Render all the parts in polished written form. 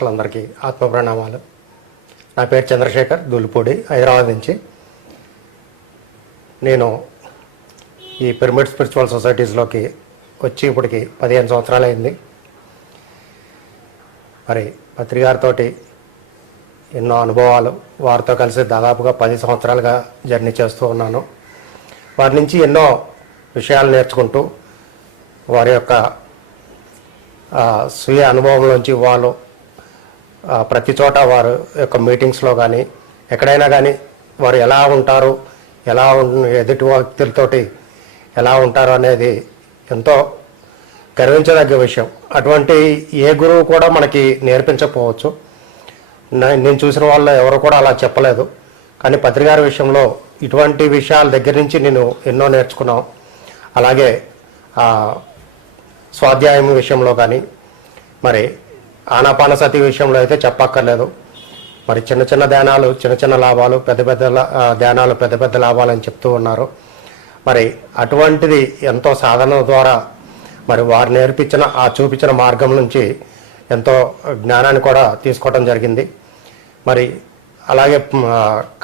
ప్రేక్షకులందరికీ ఆత్మ ప్రణామాలు. నా పేరు చంద్రశేఖర్, దూలిపూడి, హైదరాబాద్ నుంచి. నేను ఈ పిరమిడ్ స్పిరిచువల్ సొసైటీస్లోకి వచ్చి ఇప్పటికి 15 సంవత్సరాలు అయింది. మరి పత్రికారితో ఎన్నో అనుభవాలు, వారితో కలిసి దాదాపుగా 10 సంవత్సరాలుగా జర్నీ చేస్తూ ఉన్నాను. వారి నుంచి ఎన్నో విషయాలు నేర్చుకుంటూ వారి యొక్క స్వీయ అనుభవంలోంచి వాళ్ళు ప్రతి చోట వారి యొక్క మీటింగ్స్లో కానీ ఎక్కడైనా కానీ వారు ఎలా ఉంటారు, ఎదుటి వ్యక్తులతోటి ఎలా ఉంటారు అనేది ఎంతో గర్వించదగ్గ విషయం. అటువంటి ఏ గురువు కూడా మనకి నేర్పించకపోవచ్చు. నేను చూసిన వాళ్ళు ఎవరు కూడా అలా చెప్పలేదు. కానీ పత్రికారి విషయంలో ఇటువంటి విషయాల దగ్గర నుంచి నేను ఎన్నో నేర్చుకున్నాం. అలాగే స్వాధ్యాయం విషయంలో కానీ, మరి ఆనాపానసతి విషయంలో అయితే చెప్పక్కర్లేదు. మరి చిన్న చిన్న ధ్యానాలు చిన్న చిన్న లాభాలు, పెద్ద పెద్ద ధ్యానాలు పెద్ద పెద్ద లాభాలు అని చెప్తూ ఉన్నారు. మరి అటువంటిది ఎంతో సాధన ద్వారా మరి వారు నేర్పించిన చూపించిన మార్గం నుంచి ఎంతో జ్ఞానాన్ని కూడా తీసుకోవడం జరిగింది. మరి అలాగే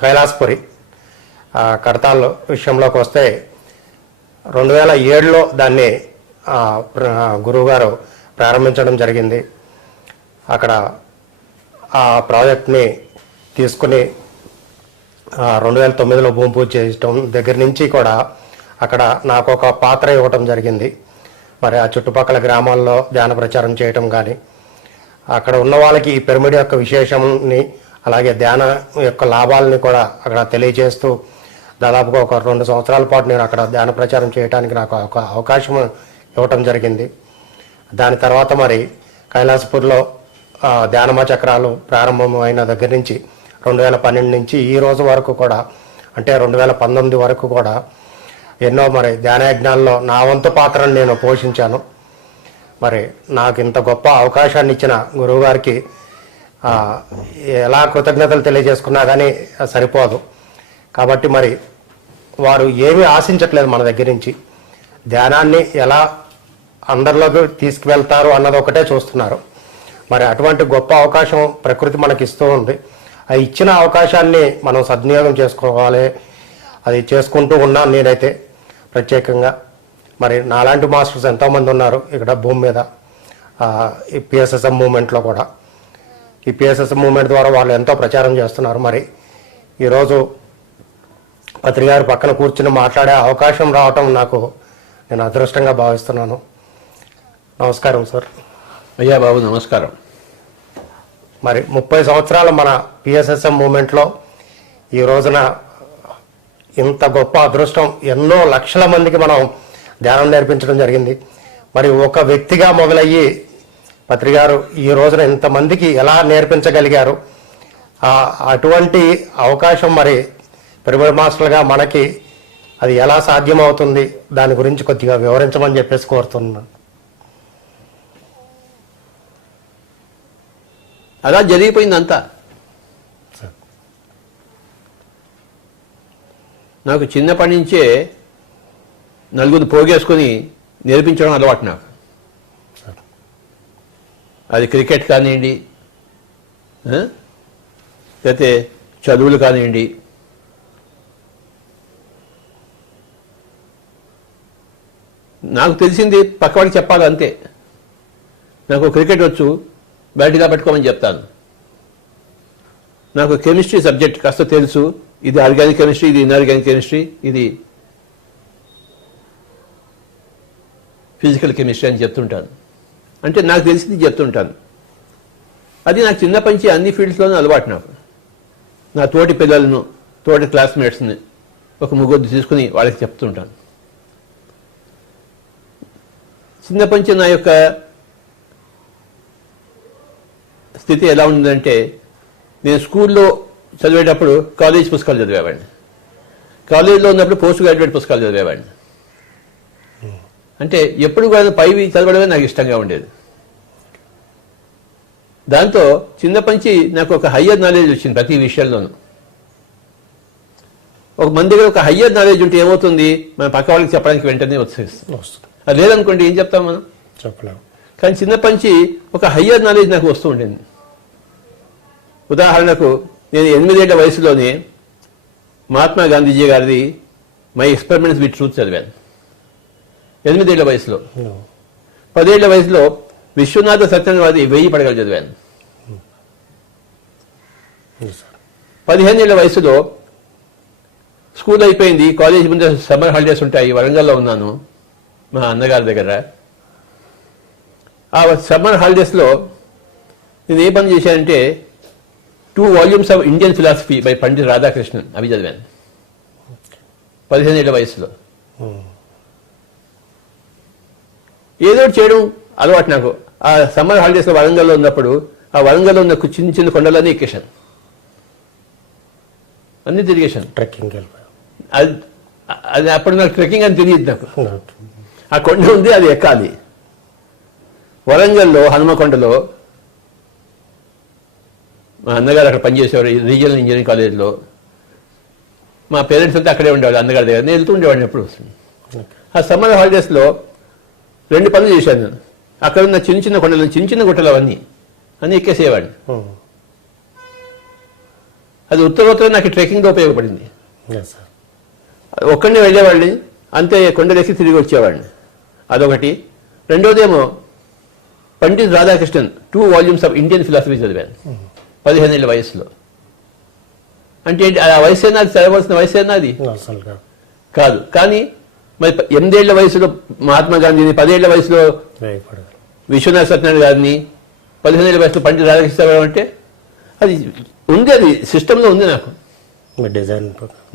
కైలాసపురి కడతాళ్ళ విషయంలోకి వస్తే 2007లో దాన్ని గురువుగారు ప్రారంభించడం జరిగింది. అక్కడ ఆ ప్రాజెక్ట్ని తీసుకుని 2009లో భూమి పూజ చేయటం దగ్గర నుంచి కూడా అక్కడ నాకు ఒక పాత్ర ఇవ్వటం జరిగింది. మరి ఆ చుట్టుపక్కల గ్రామాల్లో ధ్యాన ప్రచారం చేయటం కానీ, అక్కడ ఉన్న వాళ్ళకి ఈ పిరమిడ్ యొక్క విశేషంని అలాగే ధ్యాన యొక్క లాభాలని కూడా అక్కడ తెలియజేస్తూ దాదాపుగా ఒక 2 సంవత్సరాల పాటు నేను అక్కడ ధ్యాన ప్రచారం చేయడానికి నాకు ఒక అవకాశం ఇవ్వటం జరిగింది. దాని తర్వాత మరి కైలాసపూర్లో ధ్యానమా చక్రాలు ప్రారంభమైన దగ్గర నుంచి 2012 నుంచి ఈ రోజు వరకు కూడా, అంటే 2019 వరకు కూడా ఎన్నో మరి ధ్యానయజ్ఞాల్లో నా వంతు పాత్రను నేను పోషించాను. మరి నాకు ఇంత గొప్ప అవకాశాన్ని ఇచ్చిన గురువుగారికి ఎలా కృతజ్ఞతలు తెలియజేసుకున్నా కానీ సరిపోదు. కాబట్టి మరి వారు ఏమీ ఆశించట్లేదు మన దగ్గర నుంచి. ధ్యానాన్ని ఎలా అందరిలోకి తీసుకువెళ్తారు అన్నది ఒకటే చూస్తున్నారు. మరి అటువంటి గొప్ప అవకాశం ప్రకృతి మనకి ఇస్తూ ఉంది. ఆ ఇచ్చిన అవకాశాన్ని మనం సద్వినియోగం చేసుకోవాలి. అది చేసుకుంటూ ఉన్నాను నేనైతే ప్రత్యేకంగా. మరి నాలాంటి మాస్టర్స్ ఎంతోమంది ఉన్నారు ఇక్కడ భూమి మీద. ఈ పిఎస్ఎస్ఎం మూమెంట్లో కూడా, ఈ పిఎస్ఎస్ఎం మూమెంట్ ద్వారా వాళ్ళు ఎంతో ప్రచారం చేస్తున్నారు. మరి ఈరోజు పత్రికారి పక్కన కూర్చుని మాట్లాడే అవకాశం రావటం నాకు నేను అదృష్టంగా భావిస్తున్నాను. నమస్కారం సార్. అయ్యా బాబు నమస్కారం. మరి 30 సంవత్సరాల మన పిఎస్ఎస్ఎం మూమెంట్లో ఈ రోజున ఇంత గొప్ప అదృష్టం, ఎన్నో లక్షల మందికి మనం ధ్యానం నేర్పించడం జరిగింది. మరి ఒక వ్యక్తిగా మొదలయ్యి పత్రికారు ఈ రోజున ఇంతమందికి ఎలా నేర్పించగలిగారు? అటువంటి అవకాశం మరి పిరమిడ్ మాస్టర్గా మనకి అది ఎలా సాధ్యమవుతుంది, దాని గురించి కొద్దిగా వివరించమని చెప్పేసి కోరుతున్నాను. అలా జరిగిపోయిందంతా. నాకు చిన్నప్పటి నుంచే నలుగురు పోగేసుకొని నేర్పించడం అలవాటు నాకు. అది క్రికెట్ కానివ్వండి, లేకపోతే చదువులు కానివ్వండి, నాకు తెలిసింది పక్కవాడికి చెప్పాలి అంతే. నాకు క్రికెట్ వచ్చు, బ్యాటిలా పెట్టుకోమని చెప్తాను. నాకు కెమిస్ట్రీ సబ్జెక్ట్ కాస్త తెలుసు, ఇది ఆర్గానిక్ కెమిస్ట్రీ, ఇది ఇన్ఆర్గానిక్ కెమిస్ట్రీ, ఇది ఫిజికల్ కెమిస్ట్రీ అని చెప్తుంటాను. అంటే నాకు తెలిసింది చెప్తుంటాను. అది నాకు చిన్నప్పటి నుంచి అన్ని ఫీల్డ్స్లోనూ అలవాటు. నాకు నా తోటి పిల్లలను, తోటి క్లాస్మేట్స్ని ఒక ముగ్గురు తీసుకుని వాళ్ళకి చెప్తుంటాను. చిన్నప్పటి నుంచి నా యొక్క స్థితి ఎలా ఉందంటే, నేను స్కూల్లో చదివేటప్పుడు కాలేజ్ పుస్తకాలు చదివేవాడిని, కాలేజీలో ఉన్నప్పుడు పోస్ట్ గ్రాడ్యుయేట్ పుస్తకాలు చదివేవాడిని. అంటే ఎప్పుడు కూడా పైవి చదవడమే నాకు ఇష్టంగా ఉండేది. దాంతో చిన్నప్పటి నుంచి నాకు ఒక హయ్యర్ నాలెడ్జ్ వచ్చింది ప్రతి విషయంలోనూ. ఒక మన దగ్గర ఒక హయ్యర్ నాలెడ్జ్ ఉంటే ఏమవుతుంది, మన పక్క వాళ్ళకి చెప్పడానికి వెంటనే వస్తుంది. అది లేదనుకోండి ఏం చెప్తాం మనం, చెప్పలేము. కానీ చిన్నప్పటి నుంచి ఒక హయ్యర్ నాలెడ్జ్ నాకు వస్తూ ఉండేది. ఉదాహరణకు నేను 8 ఏళ్ల వయసులోనే మహాత్మా గాంధీజీ గారిది మై ఎక్స్పెరిమెంట్స్ విత్ ట్రూత్ చదివాను. 8 ఏళ్ల వయసులో. 10 ఏళ్ల వయసులో విశ్వనాథ సత్యనారాయణ 1000 పడగలు చదివాను. 15 ఏళ్ల వయసులో స్కూల్ అయిపోయింది, కాలేజ్ ముందు సమ్మర్ హాలిడేస్ ఉంటాయి, వరంగల్లో ఉన్నాను మా అన్నగారి దగ్గర. ఆ సమ్మర్ హాలిడేస్లో నేను ఏ పని చేశానంటే 2 volumes of Indian philosophy by Pandit Radhakrishnan అవి చదివాను 15 ఏళ్ల వయసులో. ఏదో చేయడం అలవాటు నాకు. ఆ సమ్మర్ హాలిడేస్లో వరంగల్లో ఉన్నప్పుడు ఆ వరంగల్లో ఉన్న చిన్న చిన్న కొండలన్నీ ఎక్కేశాను, అన్ని తిరిగేశాను. ట్రెక్కింగ్ అది అప్పుడు నాకు ట్రెక్కింగ్ అని తెలియదు నాకు. ఆ కొండ ఉంది, అది ఎక్కాలి. వరంగల్లో హనుమకొండలో మా అన్నగారు అక్కడ పనిచేసేవారు రీజనల్ ఇంజనీరింగ్ కాలేజ్లో. మా పేరెంట్స్ అంతా అక్కడే ఉండేవాళ్ళు అన్నగారి దగ్గర. నేను వెళ్తూ ఉండేవాడిని ఎప్పుడు వస్తుంది. ఆ సమ్మర్ హాలిడేస్లో 2 పనులు చేశాను నేను. అక్కడ ఉన్న చిన్న చిన్న కొండలు, చిన్న చిన్న గుట్టలు అవన్నీ అన్నీ ఎక్కేసేవాడిని. అది ఉత్తరోత్తరం నాకు ట్రెక్కింగ్లో ఉపయోగపడింది. ఒక్కడిని వెళ్ళేవాడిని, అంతే కొండలెక్కి తిరిగి వచ్చేవాడిని. అదొకటి. రెండోదేమో Pandit Radhakrishnan 2 volumes of Indian philosophy చదివాను 15 ఏళ్ల వయసులో. అంటే ఆ వయసేనా, అది చదవలసిన వయసేనా అది కాదు. కానీ మరి 8 ఏళ్ల వయసులో మహాత్మా గాంధీని, 10 ఏళ్ల వయసులో విశ్వనాథ సత్యనారాయణ గారిని, 15 ఏళ్ల వయసులో పండిత్ రాధాకృష్ణ అంటే అది ఉంది, అది సిస్టంలో ఉంది. డిజైన్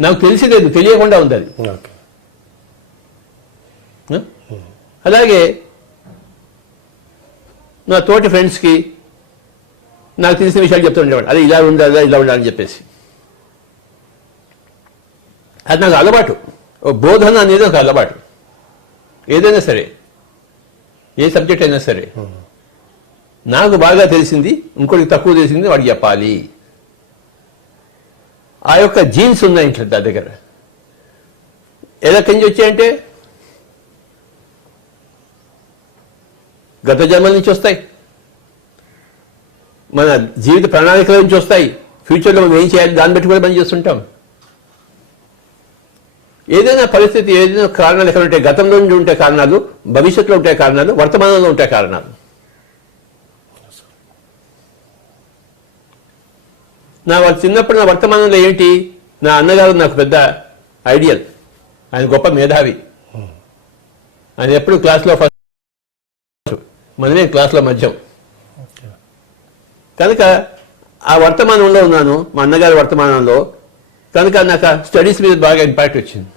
నాకు తెలిసిలేదు, తెలియకుండా ఉంది అది. అలాగే నా తోటి ఫ్రెండ్స్కి నాకు తెలిసిన విషయాలు చెప్తూ ఉండేవాడు, అదే ఇలా ఉండాలి, ఇలా ఉండాలని చెప్పేసి. అది నాకు అలవాటు. బోధన అనేది ఒక అలవాటు. ఏదైనా సరే, ఏ సబ్జెక్ట్ అయినా సరే, నాకు బాగా తెలిసింది ఇంకోటికి తక్కువ తెలిసింది వాడికి చెప్పాలి. ఆ యొక్క జీన్స్ ఉన్నాయి ఇంట్లో నా దగ్గర. ఎక్కడి నుంచి వచ్చాయంటే గత జన్మల నుంచి వస్తాయి, మన జీవిత ప్రణాళికల నుంచి వస్తాయి. ఫ్యూచర్లో మనం ఏం చేయాలి దాన్ని బట్టి కూడా పని చేస్తుంటాం. ఏదైనా పరిస్థితి, ఏదైనా కారణాలు ఎక్కడ ఉంటాయి, గతంలో నుండి ఉంటే కారణాలు, భవిష్యత్తులో ఉంటాయి కారణాలు, వర్తమానంలో ఉంటాయి కారణాలు. నా చిన్నప్పుడు నా వర్తమానంలో ఏంటి, నా అన్నగారు నాకు పెద్ద ఐడియల్. ఆయన గొప్ప మేధావి. ఆయన ఎప్పుడు క్లాస్లో ఫస్ట్, మనమే క్లాస్లో మధ్యం. కనుక ఆ వర్తమానంలో ఉన్నాను, మా అన్నగారి వర్తమానంలో. కనుక నాకు స్టడీస్ మీద బాగా ఇంపాక్ట్ వచ్చింది.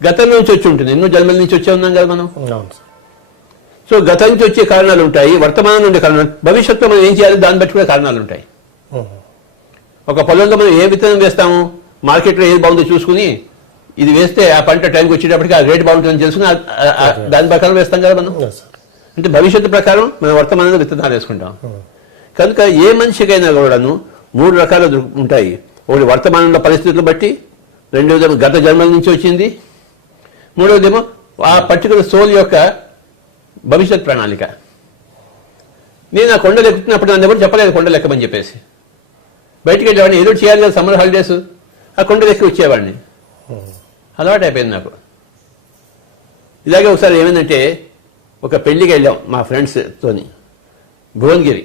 గతం నుంచి వచ్చి ఉంటుంది, ఎన్నో జన్మల నుంచి వచ్చే ఉన్నాం కదా మనం. సో గతం నుంచి వచ్చే కారణాలు ఉంటాయి, వర్తమానం నుండి కారణాలు, భవిష్యత్తులో మనం ఏం చేయాలి దాన్ని బట్టి కూడా కారణాలు ఉంటాయి. ఒక పొలంలో మనం ఏ విత్తనం వేస్తాము, మార్కెట్లో ఏది బాగుందో చూసుకుని ఇది వేస్తే ఆ పంట టైంకి వచ్చేటప్పటికి ఆ రేట్ బాగుంటుందని తెలుసుకుని దాని ప్రకారం వేస్తాం కదా మనం. అంటే భవిష్యత్తు ప్రకారం మనం వర్తమానంలో విత్తనాలు వేసుకుంటాం. కనుక ఏ మనిషికైనా కూడాను 3 రకాలు ఉంటాయి. ఒకటి వర్తమానంలో పరిస్థితులు బట్టి, రెండోదేమో గత జన్మల నుంచి వచ్చింది, మూడవదేమో ఆ పర్టికులర్ సోల్ యొక్క భవిష్యత్ ప్రణాళిక. నేను ఆ కొండలు ఎక్కుతున్నప్పుడు నన్ను ఎవరు చెప్పలేదు కొండలు ఎక్కమని చెప్పేసి. బయటికి వెళ్ళేవాడిని, ఏదో చేయాలి కదా సమ్మర్ హాలిడేస్, ఆ కొండలు ఎక్కి వచ్చేవాడిని. అలవాటు అయిపోయింది నాకు. ఇలాగే ఒకసారి ఏమైందంటే, ఒక పెళ్లికి వెళ్ళాం మా ఫ్రెండ్స్తోని, భువనగిరి.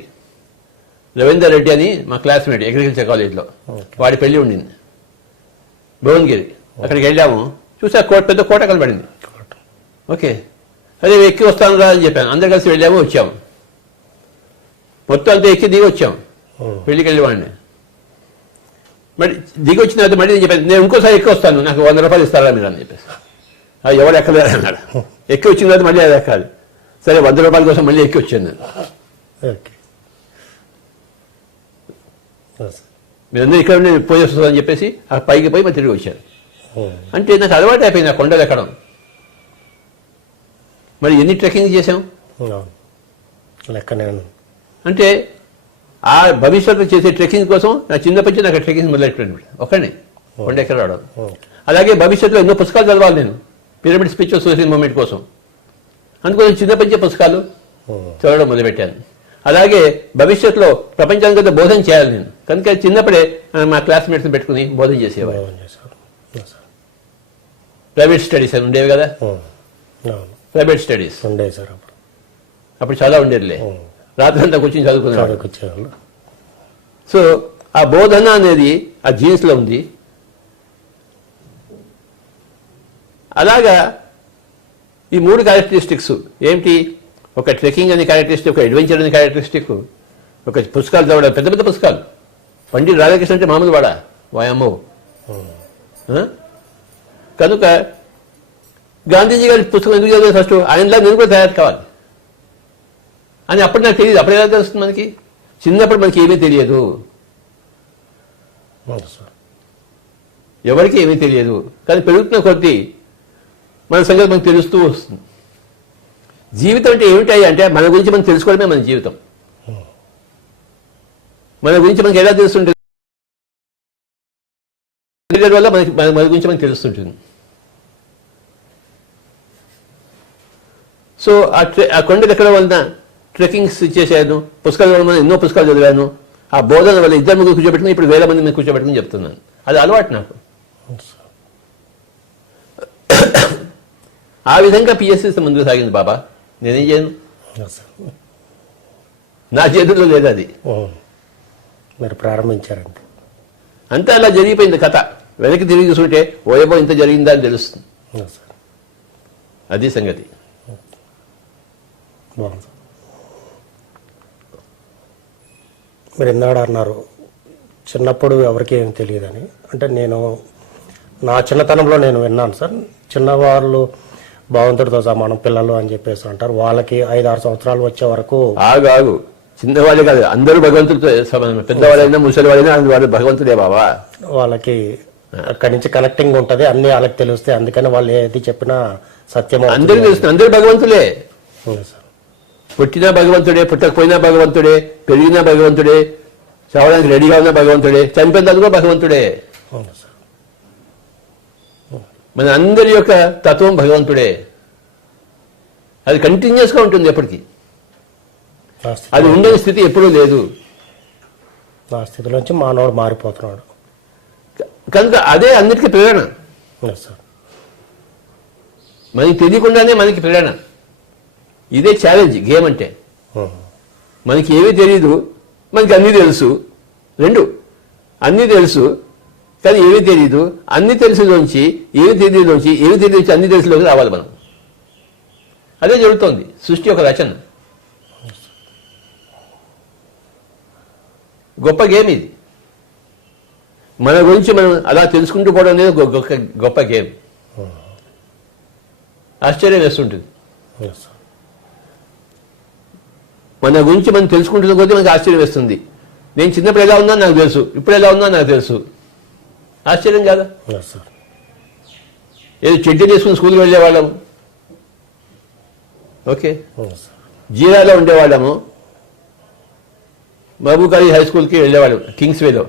రవీందర్ రెడ్డి అని మా క్లాస్మేట్ అగ్రికల్చర్ కాలేజ్లో, వాడి పెళ్లి ఉండింది భువనగిరి. అక్కడికి వెళ్ళాము, చూసా పెద్ద కోట కనబడింది. ఓకే, అదే ఎక్కి వస్తాను రా అని చెప్పాను. అందరు కలిసి వెళ్ళాము, వచ్చాము. మొత్తం అంతా ఎక్కి దిగి వచ్చాము పెళ్లికి వెళ్ళేవాడిని. మరి దిగి వచ్చిన తర్వాత మళ్ళీ నేను చెప్పాను, నేను ఇంకోసారి ఎక్కి వస్తాను, నాకు 100 రూపాయలు ఇస్తారా మీరు అని చెప్పేసి. ఎవరు ఎక్కలేరు అన్నాడు. ఎక్కి వచ్చిన తర్వాత మళ్ళీ అది ఎక్కాలి. సరే 100 రూపాయల కోసం మళ్ళీ ఎక్కి వచ్చాను నేను. మీరందరూ ఇక్కడ ఉండి పోయేస్తుందని చెప్పేసి ఆ పైకి పోయి మరి తిరిగి వచ్చాను. అంటే నాకు అలవాటు అయిపోయింది ఆ కొండలు ఎక్కడం. మరి ఎన్ని ట్రెక్కింగ్ చేసాం అంటే ఆ భవిష్యత్తులో చేసే ట్రెక్కింగ్ కోసం నా చిన్నప్పటి నుంచి నాకు ట్రెక్కింగ్ మొదలెట్టాను. ఒకనే కొండ ఎక్కడ రావడం. అలాగే భవిష్యత్తులో ఎన్నో పుస్తకాలు చదవాలి నేను, పిరమిడ్ స్పిరిచువల్ సోషల్ మూవ్మెంట్ కోసం. అందుకోసం చిన్నప్పటి నుంచి పుస్తకాలు చదవడం మొదలుపెట్టాను. అలాగే భవిష్యత్తులో ప్రపంచానికి బోధన చేయాలి నేను. కనుక చిన్నప్పుడే మా క్లాస్మేట్స్ని పెట్టుకుని బోధన చేసేవాడు. బాగుంది sir. Yes sir. Private studies అని ఉండేవి కదా, అవును ప్రైవేట్ స్టడీస్ ఉండే సార్. అప్పుడు చాలా ఉండేదిలే, రాత్రి అంతా కూర్చొని చదువుకునేవాడు. చదువుకొచ్చేవాళ్ళు. సో ఆ బోధన అనేది ఆ జీన్స్లో ఉంది. అలాగా ఈ 3 క్యారెక్టరిస్టిక్స్ ఏమిటి? ఒక ట్రెక్కింగ్ అనే క్యారెక్టరిస్టిక్, ఒక అడ్వెంచర్ అనే క్యారెక్టరిస్టిక్, ఒక పుస్తకాలు చదవడం, పెద్ద పెద్ద పుస్తకాలు. పండిట్ రాధాకృష్ణ అంటే మామూలు వాడా, వాయమ్మో. కనుక గాంధీజీ గారి పుస్తకం ఎందుకు చదివే ఫస్ట్ ఆయనలా నేను కూడా తయారు కావాలి అని అప్పుడు నాకు తెలియదు. అప్పుడు ఎలా తెలుస్తుంది మనకి? చిన్నప్పుడు మనకి ఏమీ తెలియదు, అవును సార్. ఎవరికి ఏమీ తెలియదు. కానీ పెరుగుతున్న కొద్దీ మన సంగతి మనకు తెలుస్తూ వస్తుంది. జీవితం అంటే ఏమిటాయి అంటే మన గురించి మనం తెలుసుకోవడమే మన జీవితం. మన గురించి మనకి ఎలా తెలుస్తుంటుంది? వల్ల మనకి మన గురించి మనకు తెలుస్తుంటుంది. సో ఆ కొండలు ఎక్కడ వలన ట్రెక్కింగ్స్ చేశాను, పుస్తకాలు చదవడం వల్ల ఎన్నో పుస్తకాలు చదివాను. ఆ బోధన వల్ల 2 కూర్చోబెట్టుకుని ఇప్పుడు 1000 మంది మీద కూర్చోబెట్టుకుని చెప్తున్నాను. అది అలవాటు నాకు. ఆ విధంగా పిఎస్సీ ముందుకు సాగింది బాబా. నేనేం చేయను, నా చేతుల్లో లేదు అది. మీరు ప్రారంభించారండి, అంతా అలా జరిగిపోయింది కథ. వెనక్కి తిరిగి చూసుకుంటే ఓయబో ఇంత జరిగిందా అని తెలుస్తుంది. అది సంగతి. బాగుంది. మీరు ఎన్నాడు అన్నారు చిన్నప్పుడు ఎవరికి ఏం తెలియదని. అంటే నేను నా చిన్నతనంలో నేను విన్నాను సార్, చిన్నవాళ్ళు భగవంతుడితో సమానం పిల్లలు అని చెప్పేసి అంటారు. వాళ్ళకి 5-6 సంవత్సరాలు వచ్చే వరకు ఆగు చిన్నవాళ్ళే కాదు, అందరూ భగవంతుడితో సమానం. పెద్దవాళ్ళైనా ముసలి వాళ్ళైనా వాళ్ళు భగవంతుడే బాబా. వాళ్ళకి అక్కడి నుంచి కనెక్టింగ్ ఉంటది, అన్ని వాళ్ళకి తెలుస్తాయి. అందుకని వాళ్ళు ఏది చెప్పినా సత్యం అందరికీ తెలుస్తుంది. అందరూ భగవంతులే. సార్, పుట్టినా భగవంతుడే, పుట్టకపోయినా భగవంతుడే, పెరిగినా భగవంతుడే, చావడానికి రెడీగా ఉన్న భగవంతుడే, చనిపోయిన తర్వాత కూడా భగవంతుడే. అవును సార్. మన అందరి యొక్క తత్వం భగవంతుడే. అది కంటిన్యూస్గా ఉంటుంది ఎప్పటికీ. అది ఉండే స్థితి ఎప్పుడూ లేదు. ఆ స్థితిలోంచి మానవుడు మారిపోతున్నాడు. కనుక అదే అన్నిటికీ ప్రేరణ. సార్, మనకి తెలియకుండానే మనకి ప్రేరణ. ఇదే ఛాలెంజ్ గేమ్ అంటే. మనకి ఏమీ తెలియదు, మనకి అన్నీ తెలుసు. 2 అన్నీ తెలుసు కానీ ఏమీ తెలియదు. అన్ని తెలుసులోంచి ఏమి తెలియదులోంచి ఏమి తెలియదు అన్ని తెలుసులోకి రావాలి మనం. అదే జరుగుతోంది. సృష్టి ఒక రచన. గొప్ప గేమ్ ఇది. మన గురించి మనం అలా తెలుసుకుంటూ పోవడం అనేది గొప్ప గేమ్. ఆశ్చర్యం వేస్తుంటుంది. మన గురించి మనం తెలుసుకుంటున్న కొద్దీ మనకి ఆశ్చర్యం వేస్తుంది. నేను చిన్నప్పుడు ఎలా ఉన్నా నాకు తెలుసు, ఇప్పుడు ఎలా ఉన్నా నాకు తెలుసు. ఆశ్చర్యం కాదా? ఏదో చెడ్డీ చేసుకుని స్కూల్కి వెళ్ళేవాళ్ళము, ఓకే, జీరాలో ఉండేవాళ్ళము, మహబూబ్ కాలేజ్ హై స్కూల్కి వెళ్ళేవాళ్ళం కింగ్స్ వేలో,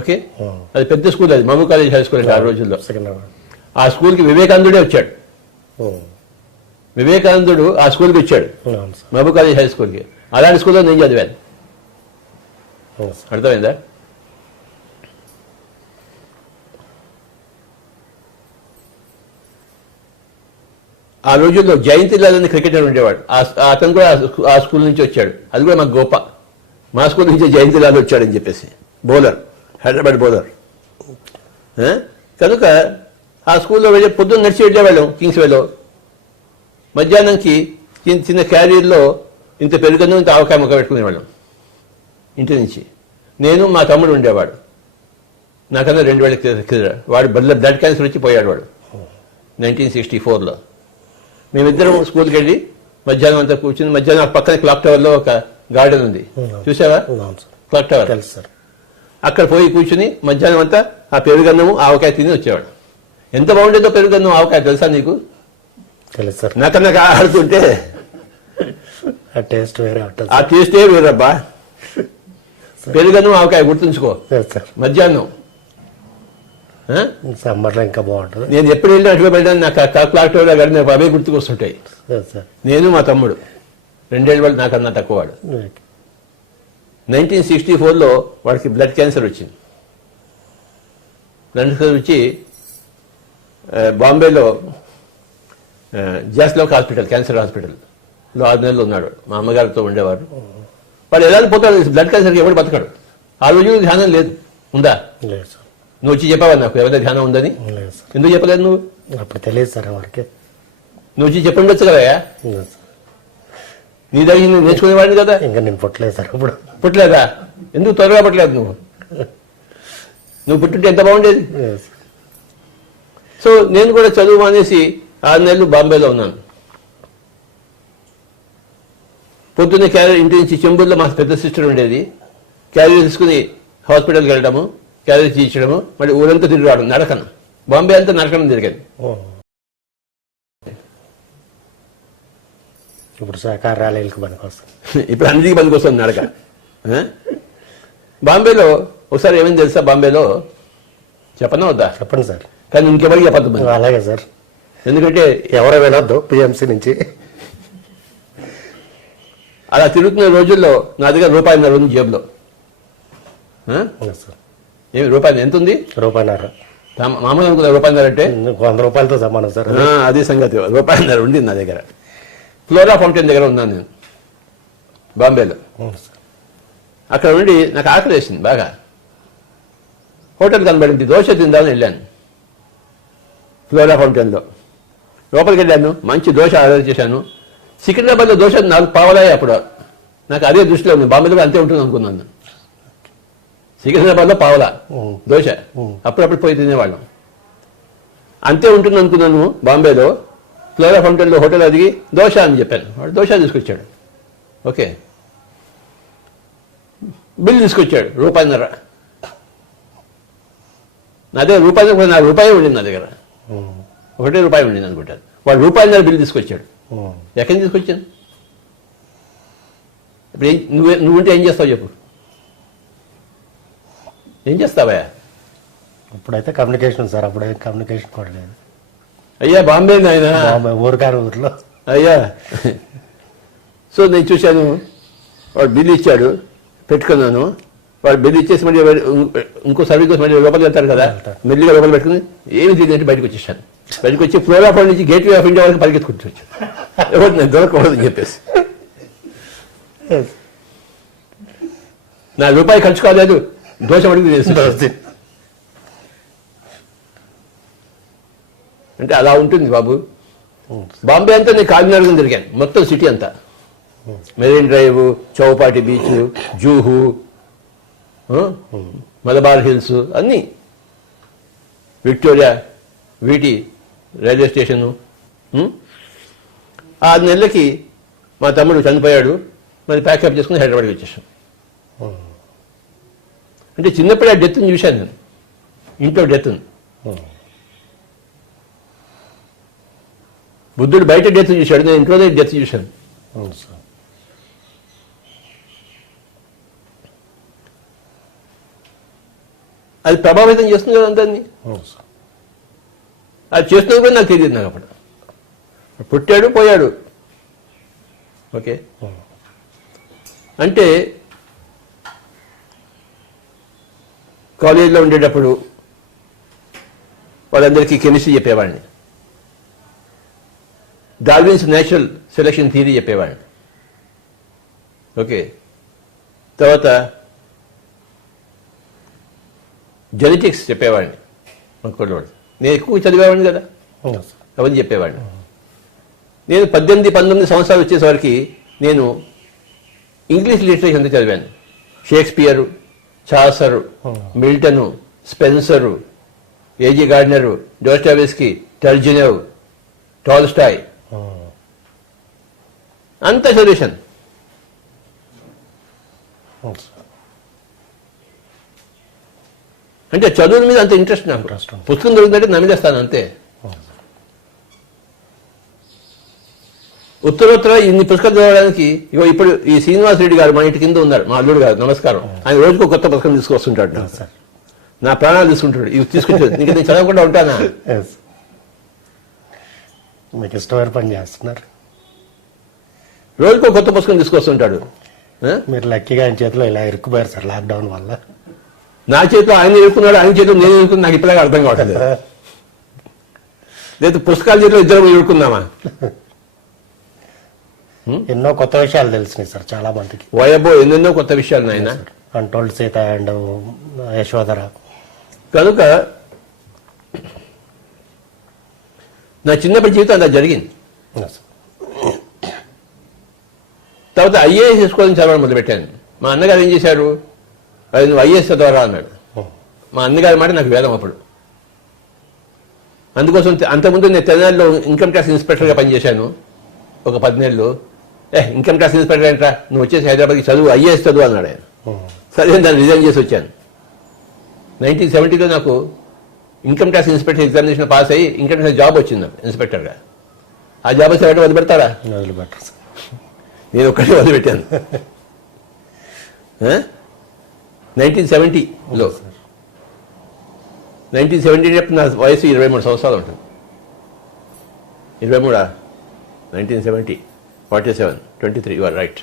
ఓకే. అది పెద్ద స్కూల్, అది మహబూబ్ కాలేజ్ హై స్కూల్ ఆ రోజుల్లో. ఆ స్కూల్కి వివేకానందుడే వచ్చాడు. వివేకానందుడు ఆ స్కూల్కి వచ్చాడు, మహబూబ్ కాలేజ్ హై స్కూల్కి. అలాంటి స్కూల్లో నేను చదివాను. అర్థమైందా? ఆ రోజుల్లో జయంతిలాల్ అని క్రికెటర్ ఉండేవాడు. అతను కూడా ఆ స్కూల్ నుంచి వచ్చాడు. అది కూడా మాకు గొప్ప. మా స్కూల్ నుంచి జయంతిలాల్ వచ్చాడని చెప్పేసి, బౌలర్, హైదరాబాద్ బౌలర్. కనుక ఆ స్కూల్లో వెళ్ళి పొద్దున్న నడిచి వెళ్ళేవాళ్ళం కింగ్స్ వేలో. మధ్యాహ్నంకి చిన్న క్యారియర్లో ఇంత పెరుగన్నం ఇంత ఆవకాయ ముక్క పెట్టుకునేవాళ్ళం ఇంటి నుంచి. నేను మా తమ్ముడు ఉండేవాడు, నాకన్నా 2 ఏళ్ళ కింద. వాడు బ్లడ్ క్యాన్సర్ వచ్చి పోయాడు వాడు 1964లో. మేమిద్దరం స్కూల్కి వెళ్ళి మధ్యాహ్నం అంతా కూర్చుని, మధ్యాహ్నం పక్కన క్లాక్ టవర్లో ఒక గార్డెన్ ఉంది, చూసావా? Clock tower. అక్కడ పోయి కూర్చుని మధ్యాహ్నం అంతా ఆ పెరుగన్నము ఆవకాయ తిని వచ్చేవాడు. ఎంత బాగుండేదో పెరుగన్నం ఆవకాయ, తెలుసా నీకు? తెలుసు సార్. నాకన్నా ఆడుతుంటే ఆ టేస్టే వేరబ్బా. పెరుగన్నం ఆవకాయ గుర్తుంచుకో. మధ్యాహ్నం సమ్మర్లో ఇంకా బాగుంటుంది. నేను ఎప్పుడు వెళ్ళినా అటువైపు వెళ్ళాను, నాకు క్లాక్ టవర్ గారి నాకు అవే గుర్తుకొస్తుంటాయి. నేను మా తమ్ముడు 2 ఏళ్ళ వాడు నాకన్నా తక్కువ వాడు. 1964లో వాడికి బ్లడ్ క్యాన్సర్ వచ్చింది. బ్లడ్ క్యాన్సర్ వచ్చి బాంబేలో జాస్లాక్ హాస్పిటల్, క్యాన్సర్ హాస్పిటల్లో 6 నెలలు ఉన్నాడు. మా అమ్మగారితో ఉండేవాడు. వాడు ఎలా పోతాడు, బ్లడ్ క్యాన్సర్కి ఎవడు బతకడు. ఆ రోజు ధ్యానం లేదు, ఉందా? లేదు సార్. నువ్వు వచ్చి చెప్పావా నాకు ఎవరైనా ధ్యానం ఉందని? లేదు సార్. ఎందుకు చెప్పలేదు నువ్వు? అప్పుడు తెలియదు సార్ ఎవరికి. నువ్వు వచ్చి చెప్పుండొచ్చు కదా. లేదు సార్. నీ దగ్గర నువ్వు నేర్చుకునేవాడిని కదా. ఇంకా నేను పుట్టలేదు సార్ అప్పుడు. పుట్టలేదా? ఎందుకు త్వరగా పుట్టలేదు నువ్వు? నువ్వు పుట్టుంటే ఎంత బాగుండేది. లేదు సార్. సో నేను కూడా చదువు మానేసి 6 నెలలు బాంబేలో ఉన్నాను. పొద్దున్నే క్యారియర్ ఇంటి నుంచి చెంబూరులో మా పెద్ద సిస్టర్ ఉండేది. క్యారియర్ తీసుకుని హాస్పిటల్కి వెళ్ళడము, క్యారియర్ తీయించడము, మళ్ళీ ఊరంతా తిరిగి రావడం నడకన. బాంబే అంతా నడకన తిరిగాను. ఇప్పుడు సహకార ర్యాలీలకు పనికొస్తుంది. ఇప్పుడు అన్నిటికీ పనికి వస్తుంది నడక. బాంబేలో ఒకసారి ఏమైంది తెలుసా? బాంబేలో చెప్పనా వద్దా? చెప్పండి సార్. కానీ ఇంకెవరికి చెప్పద్దు మరి. అలాగే సార్. ఎందుకంటే ఎవరో వినొద్దు పిఎంసి నుంచి. అలా తిరుగుతున్న రోజుల్లో నా దగ్గర ₹1.5 ఉంది జేబులో. సార్. ఏమి రూపాయలు ఎంత ఉంది? ₹1.5. మామూలు అనుకున్నా ₹1.5 అంటే ₹100 సమానం సార్. అది సంగతి. ₹1.5 ఉంది నా దగ్గర. ఫ్లోరా ఫౌంటైన్ దగ్గర ఉన్నాను నేను బాంబేలో. అక్కడ ఉండి నాకు ఆకలి వేసింది బాగా. హోటల్ కనబడింది, దోశ తిందామని వెళ్ళాను. ఫ్లోరా ఫౌంటైన్లో లోపలికి వెళ్ళాను, మంచి దోశ ఆర్డర్ చేశాను. సికింద్రాబాద్లో దోశ 4 పావలాయి అప్పుడు. నాకు అదే దృష్టిలో ఉంది, బాంబేలో అంతే ఉంటుంది అనుకున్నాను. సికింద్రాబాద్లో పావలా దోశ, అప్పుడప్పుడు పోయి తినేవాళ్ళం. అంతే ఉంటుంది అనుకున్నాను బాంబేలో. ఫ్లోరా ఫౌంటైన్లో హోటల్ అదిగి దోశ అని చెప్పాను. వాడు దోశ తీసుకొచ్చాడు. ఓకే, బిల్ తీసుకొచ్చాడు ₹1.5. నా దగ్గర ₹1 ఉండింది నా దగ్గర. ₹1 ఉండింది అనుకుంటాను. వాడు ₹1.5 బిల్ తీసుకొచ్చాడు. ఎక్కడి నుంచి తీసుకొచ్చాను? ఇప్పుడు నువ్వుంటే ఏం చేస్తావు చెప్పు? ఏం చేస్తావా? అప్పుడైతే కమ్యూనికేషన్ సార్. అప్పుడే కమ్యూనికేషన్ కూడా లేదు. అయ్యా బాంబే నాయన, ఊరికారు ఊర్లో. అయ్యా. సో నేను చూశాను, వాడు బిల్ ఇచ్చాడు, పెట్టుకున్నాను. వాడు బిల్ ఇచ్చేసి మళ్ళీ ఇంకో సర్వీస్ కోసం మళ్ళీ లోపలికి వెళ్తారు కదా, మెల్లిగా లోపల పెట్టుకుని ఏమి తెలియదంటే బయటకు వచ్చేసాను. బయటకు వచ్చి ఫ్లోరా ఫౌండ్ నుంచి గేట్వే ఆఫ్ ఇండియా వరకు పరిగెత్తుకుంటూ ఎవరు నేను దొరకకూడదని చెప్పేసి. నా రూపాయి ఖర్చు కాలేదు, దోశ అడిగి చేస్తుంది. అంటే అలా ఉంటుంది బాబు. బాంబే అంతా నేను కాకినాడలో తిరిగాను, మొత్తం సిటీ అంతా. Marine drive, Chowpatty beach, Juhu, Malabar hills అన్నీ, విక్టోరియా, వీటి రైల్వే స్టేషను. 6 నెలలకి మా తమ్ముడు చనిపోయాడు. మరి ప్యాకప్ చేసుకుని హైదరాబాద్కి వచ్చేసాం. అంటే చిన్నప్పుడే ఆ డెత్ని చూశాను నేను, ఇంట్లో డెత్ని. బుద్ధుడు బయట డెత్ చూశాడు, నేను ఇంట్లో డెత్ చూశాను. అది ప్రభావితం చేస్తుంది కదా అందరినీ. అది చేస్తున్నది కూడా నాకు తెలియదు. నాకు అప్పుడు పుట్టాడు, పోయాడు. ఓకే, అంటే కాలేజీలో ఉండేటప్పుడు వాళ్ళందరికీ కెమిస్ట్రీ చెప్పేవాడిని, డార్విన్స్ నేచురల్ సెలక్షన్ థియరీ చెప్పేవాడిని. ఓకే, తర్వాత జెనెటిక్స్ చెప్పేవాడిని. అనుకోవాడు నేను ఎక్కువ చదివేవాడిని కదా, అవన్నీ చెప్పేవాడిని. నేను 18-19 సంవత్సరాలు వచ్చేసరికి నేను ఇంగ్లీష్ లిటరేచర్ అంతా చదివాను. షేక్స్పియరు, చాసరు, మిల్టను, స్పెన్సరు, ఏజీ గార్డినరు, డోస్టావెస్కీ, టర్జనెవ్, టాల్స్టాయ్ అంతా చదివేశాను. అంటే చదువుల మీద అంత ఇంట్రెస్ట్ నాకు. పుస్తకం దొరికిందంటే నమిలేస్తాను అంతే. ఉత్తరోత్తర ఇన్ని పుస్తకాలు చదవడానికి ఇప్పుడు ఈ శ్రీనివాస్ రెడ్డి గారు మా ఇంటి కింద ఉన్నారు, మా అల్లుడు గారు, నమస్కారం. ఆయన రోజుకు కొత్త పుస్తకం తీసుకొస్తుంటాడు. నా ప్రాణాలు తీసుకుంటాడు. ఇవి తీసుకొచ్చేది నీకు నేను చదవకుండా ఉంటానా? మీకు ఇష్టమైన పని చేస్తున్నారు. రోజుకో కొత్త పుస్తకం తీసుకొస్తుంటాడు. మీరు లక్కీగా ఆయన చేతిలో ఇలా ఇరుక్కుపోయారు సార్ లాక్డౌన్ వల్ల. నా చేతిలో ఆయన ఇరుక్కున్నాడు, ఆయన చేతిలో నేను ఇరుక్కున్నా, నాకు ఇప్పటిగా అర్థం కావట్లేదు. లేదు పుస్తకాల చేతిలో ఇద్దరం ఇరుక్కుందామా? ఎన్నో కొత్త విషయాలు తెలిసినాయి సార్ చాలా మందికి. వయబో ఎన్నెన్నో కొత్త విషయాలు నాయన. Untold Sita and Yashodhara. కనుక నా చిన్నప్పటి జీవితం అలా జరిగింది. తర్వాత ఐఏఎస్ తీసుకోవాలని చదవడం మొదలుపెట్టాను. మా అన్నగారు ఏం చేశారు, అది నువ్వు ఐఏఎస్ చదవరా అన్నాడు. మా అన్నగారి మాట నాకు వేదం అప్పుడు. అందుకోసం అంతకుముందు నేను తెనాలిలో ఇన్కమ్ ట్యాక్స్ ఇన్స్పెక్టర్గా పనిచేశాను ఒక 10 నెలలు. ఇన్కమ్ ట్యాక్స్ ఇన్స్పెక్టర్ ఏంట్రా, నువ్వు వచ్చేసి హైదరాబాద్కి చదువు, ఐఏఎస్ చదువు అన్నాడు ఆయన. సరే దాన్ని రిజైన్ చేసి వచ్చాను. 1970లో నాకు income tax inspector examination pass అయ్యి ఇన్కమ్ ట్యాక్స్ జాబ్ వచ్చింది నాకు ఇన్స్పెక్టర్గా. ఆ జాబ్ వస్తే వెంటనే వదిలిపెడతారా? వదిలిపెట్టారు సార్. నేను ఒక్కటే వదిలిపెట్టాను 1970లో. 1970 నా వయసు 23 సంవత్సరాలు ఉంటుంది. 23 1970 47 23 యు ఆర్ రైట్.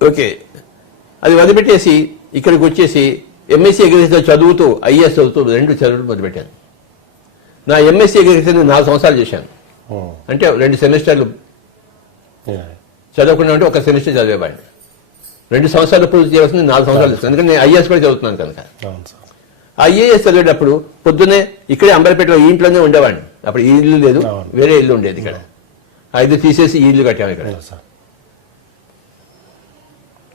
ఓకే, అది వదిలిపెట్టేసి ఇక్కడికి వచ్చేసి ఎంఎస్సీ అగ్రికల్చర్ చదువుతూ ఐఏఎస్ చదువుతూ 2 చదువులు మొదలుపెట్టాను. నా ఎంఎస్సీ అగ్రికల్చర్ 4 సంవత్సరాలు చేశాను. అంటే 2 సెమిస్టర్లు చదవకుండా ఉంటే 1 సెమిస్టర్ చదివేవాడిని. 2 సంవత్సరాలు పూర్తి చేయాల్సింది 4 సంవత్సరాలు చేస్తాను. ఎందుకంటే నేను ఐఏఎస్ కూడా చదువుతున్నాను కనుక. ఐఏఎస్ చదివేటప్పుడు పొద్దున్నే ఇక్కడే అంబర్పేటలో ఈ ఇంట్లోనే ఉండేవాడిని. అప్పుడు ఈ ఇల్లు లేదు, వేరే ఇల్లు ఉండేది ఇక్కడ. ఇది తీసేసి ఈ ఇల్లు కట్టాము ఇక్కడ.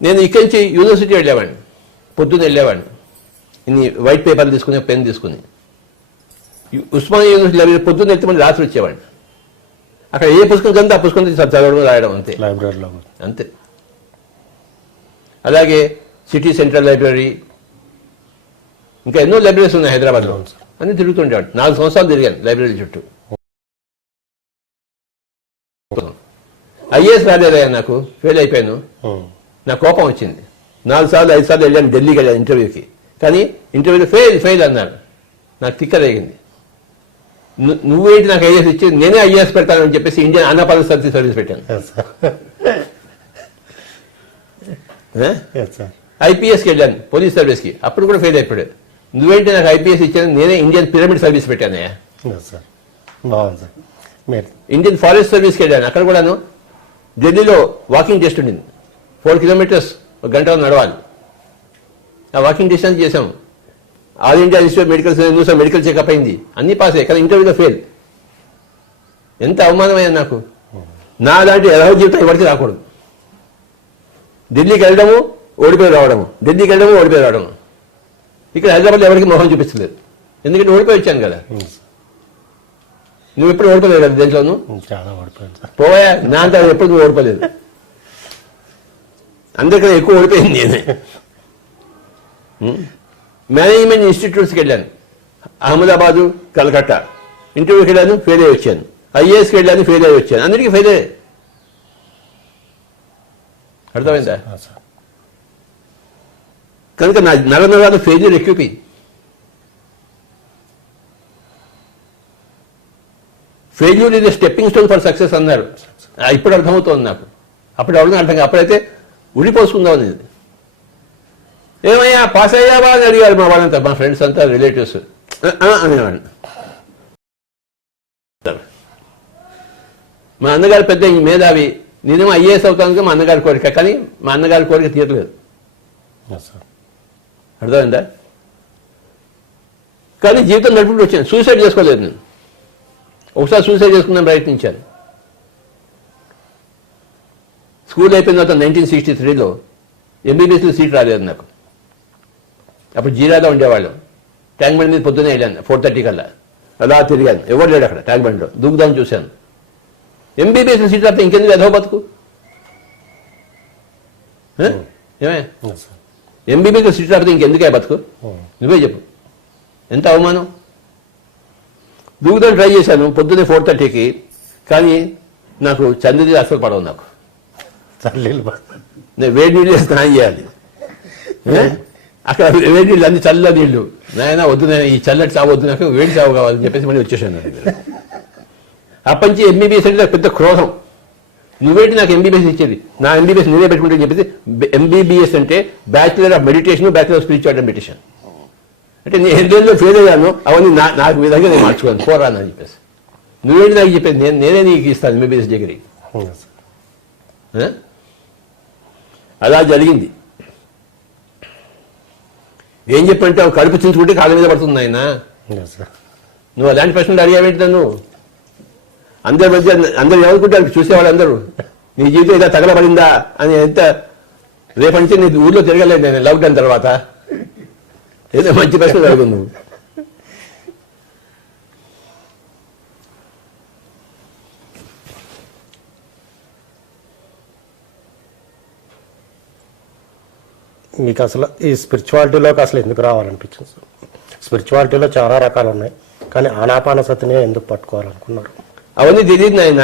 నేను ఇక్కడి నుంచి యూనివర్సిటీ వెళ్ళేవాడిని, పొద్దున్న వెళ్ళేవాడిని. ఇన్ని వైట్ పేపర్లు తీసుకుని పెన్ తీసుకుని ఉస్మానియా యూనివర్సిటీ లైబ్రరీ పొద్దున్న వెళ్తే మళ్ళీ రాత్రి వచ్చేవాడిని. అక్కడ ఏ పుస్తకం కంటే ఆ పుస్తకం చదవడం రాయడం అంతే, లైబ్రరీలో అంతే. అలాగే సిటీ సెంట్రల్ లైబ్రరీ, ఇంకా ఎన్నో లైబ్రరీస్ ఉన్నాయి హైదరాబాద్లో, అన్ని తిరుగుతుండేవాడు. 4 సంవత్సరాలు తిరిగాను లైబ్రరీ చుట్టూ. ఐఏఎస్ రాలేదయ్యా, నాకు ఫెయిల్ అయిపోయాను. నాకు కోపం వచ్చింది. 4 సార్లు 5 సార్లు వెళ్ళాను, ఢిల్లీకి వెళ్ళాను ఇంటర్వ్యూకి. కానీ ఇంటర్వ్యూలో ఫెయిల్ అన్నారు. నాకు తిక్కరేగింది. నువ్వేంటి నాకు ఐఏఎస్ ఇచ్చి, నేనే ఐఏఎస్ పెడతానని చెప్పేసి ఇండియన్ అన్నపాలన సర్వీస్ పెట్టాను. ఐపీఎస్కి వెళ్ళాను, పోలీస్ సర్వీస్కి. అప్పుడు కూడా ఫెయిల్ అయిపోయాడు. నువ్వేంటి నాకు ఐపీఎస్ ఇచ్చాను, నేనే ఇండియన్ పిరమిడ్ సర్వీస్ పెట్టానయ్యా. ఇండియన్ ఫారెస్ట్ సర్వీస్కి వెళ్ళాను. అక్కడ కూడాను ఢిల్లీలో వాకింగ్ టెస్ట్ ఉండింది. 4 కిలోమీటర్స్ 1 గంట నడవాలి. ఆ వాకింగ్ డిస్టెన్స్ చేసాం. All India institute medical medical checkup అయింది, అన్ని పాస్ అయ్యాయి. కానీ ఇంటర్వ్యూలో ఫెయిల్. ఎంత అవమానమైంది నాకు. నా అలాంటి ఎలాగో జీవితం ఎవరికి రాకూడదు. ఢిల్లీకి వెళ్ళడము, ఓడిపోయి రావడము, ఢిల్లీకి వెళ్ళడము, ఓడిపోయి రావడము. ఇక్కడ హైదరాబాద్లో ఎవరికి మొహం చూపించలేదు, ఎందుకంటే ఓడిపోయి వచ్చాను కదా. నువ్వు ఎప్పుడు ఓడిపోలేదు కదా దేంట్లోనూ. చాలా ఓడిపోయాను. పోయా, నా అంతా ఎప్పుడు నువ్వు ఓడిపోలేదు. అందరికన్నా ఎక్కువ ఓడిపోయింది నేనే. మేనేజ్మెంట్ ఇన్స్టిట్యూట్స్కి వెళ్ళాను, అహ్మదాబాదు, కలకత్తా. ఇంటర్వ్యూకి వెళ్ళాను, ఫెయిల్ అయ్యి వచ్చాను. ఐఏఎస్కి వెళ్ళాను, ఫెయిల్ అయ్యి వచ్చాను. అందరికీ ఫెయిల్ అయ్యాయి. అర్థమైందా? కనుక నా నరనరాలు ఫెయిల్యూర్ ఎక్కువైంది. ఫెయిల్యూర్ ఇది స్టెప్పింగ్ స్టోన్ ఫర్ సక్సెస్ అన్నారు. ఇప్పుడు అర్థమవుతోంది నాకు. అప్పుడు ఎవరిని అర్థం కాదు. అప్పుడైతే ఉడిపోసుకుందాం అనేది. ఏమయ్యా పాస్ అయ్యావా అని అడిగారు మా వాళ్ళంతా, మా ఫ్రెండ్స్ అంతా, రిలేటివ్స్ అనేవాడిని. మా అన్నగారు పెద్ద మేధావి, నేనేమో ఐఏఎస్ అవుతాను మా అన్నగారి కోరిక. కానీ మా అన్నగారి కోరిక తీరలేదు. అర్థమైందా? కానీ జీవితం నడుపుకుంటూ వచ్చాను. సూసైడ్ చేసుకోలేదు నేను. ఒకసారి సూసైడ్ చేసుకుందాం ప్రయత్నించాను. స్కూల్ అయిపోయిన తర్వాత 1963లో ఎంబీబీఎస్లో సీట్ రాలేదు నాకు. అప్పుడు జీరాలో ఉండేవాళ్ళం. ట్యాంక్ బండ్ మీద పొద్దున్నే వెళ్ళాను 4:30 కల్లా. అలా తిరిగాను, ఎవరు లేడు అక్కడ ట్యాంక్ బండ్లో. దూకుదాం చూశాను. ఎంబీబీఎస్లో సీట్ రాస్తే ఇంకెందుకు ఎదవ బతుకు? ఏమే ఎంబీబీఎస్లో సీట్ రాకపోతే ఇంకెందుకే బతుకు? నువ్వే చెప్పు. ఎంత అవమానం. దూకుదాం ట్రై చేశాను పొద్దున్నే 4:30కి. కానీ నాకు చంద్రుడి అసలు పడవు. నాకు నేను వేడి నీళ్ళు స్నానం చేయాలి. అక్కడ వేడి నీళ్ళు అన్ని చల్ల నీళ్ళు. నాయన వద్దు, నేను ఈ చల్లటి చావు వద్దు, నాకు వేడి చావు కావాలని చెప్పేసి మళ్ళీ వచ్చేసాను. అప్పటి నుంచి ఎంబీబీఎస్ అంటే పెద్ద క్రోధం. నువ్వేంటి నాకు ఎంబీబీఎస్ ఇచ్చేది, నా ఎంబీబీఎస్ నేనే పెట్టుకుంటే చెప్పేసి ఎంబీబీఎస్ అంటే bachelor of meditation, bachelor of spiritual meditation. అంటే నేను ఎంతో ఫెయిల్ అయ్యాను, అవన్నీ నాకు విధంగా నేను మార్చుకోను, పోరాను అని చెప్పేసి. నువ్వేంటి నాకు చెప్పేది, నేనే నీకు ఇస్తాను ఎంబీబీఎస్ డిగ్రీ. అలా జరిగింది. ఏం చెప్పంటే కడుపు చించుకుంటే కాళ్ళ మీద పడుతుంది ఆయన. నువ్వు అలాంటి ప్రశ్నలు అడిగావేంటి నన్ను? అందరి మధ్య అందరు ఏమనుకుంటారు చూసేవాళ్ళు అందరూ, నీ జీవితం ఇలా తగలబడిందా అని. ఎంత రేపంటే నీ ఊళ్ళో తిరగలేదు నేను లాక్డౌన్ తర్వాత. ఏదో మంచి ప్రశ్నలు అడుగు నువ్వు. మీకు అసలు ఈ స్పిరిచువాలిటీలోకి అసలు ఎందుకు రావాలనిపించింది సార్? స్పిరిచువాలిటీలో చాలా రకాలు ఉన్నాయి, కానీ ఆనాపానసతినే ఎందుకు పట్టుకోవాలనుకున్నారు? అవన్నీ తెలియదు నాయన.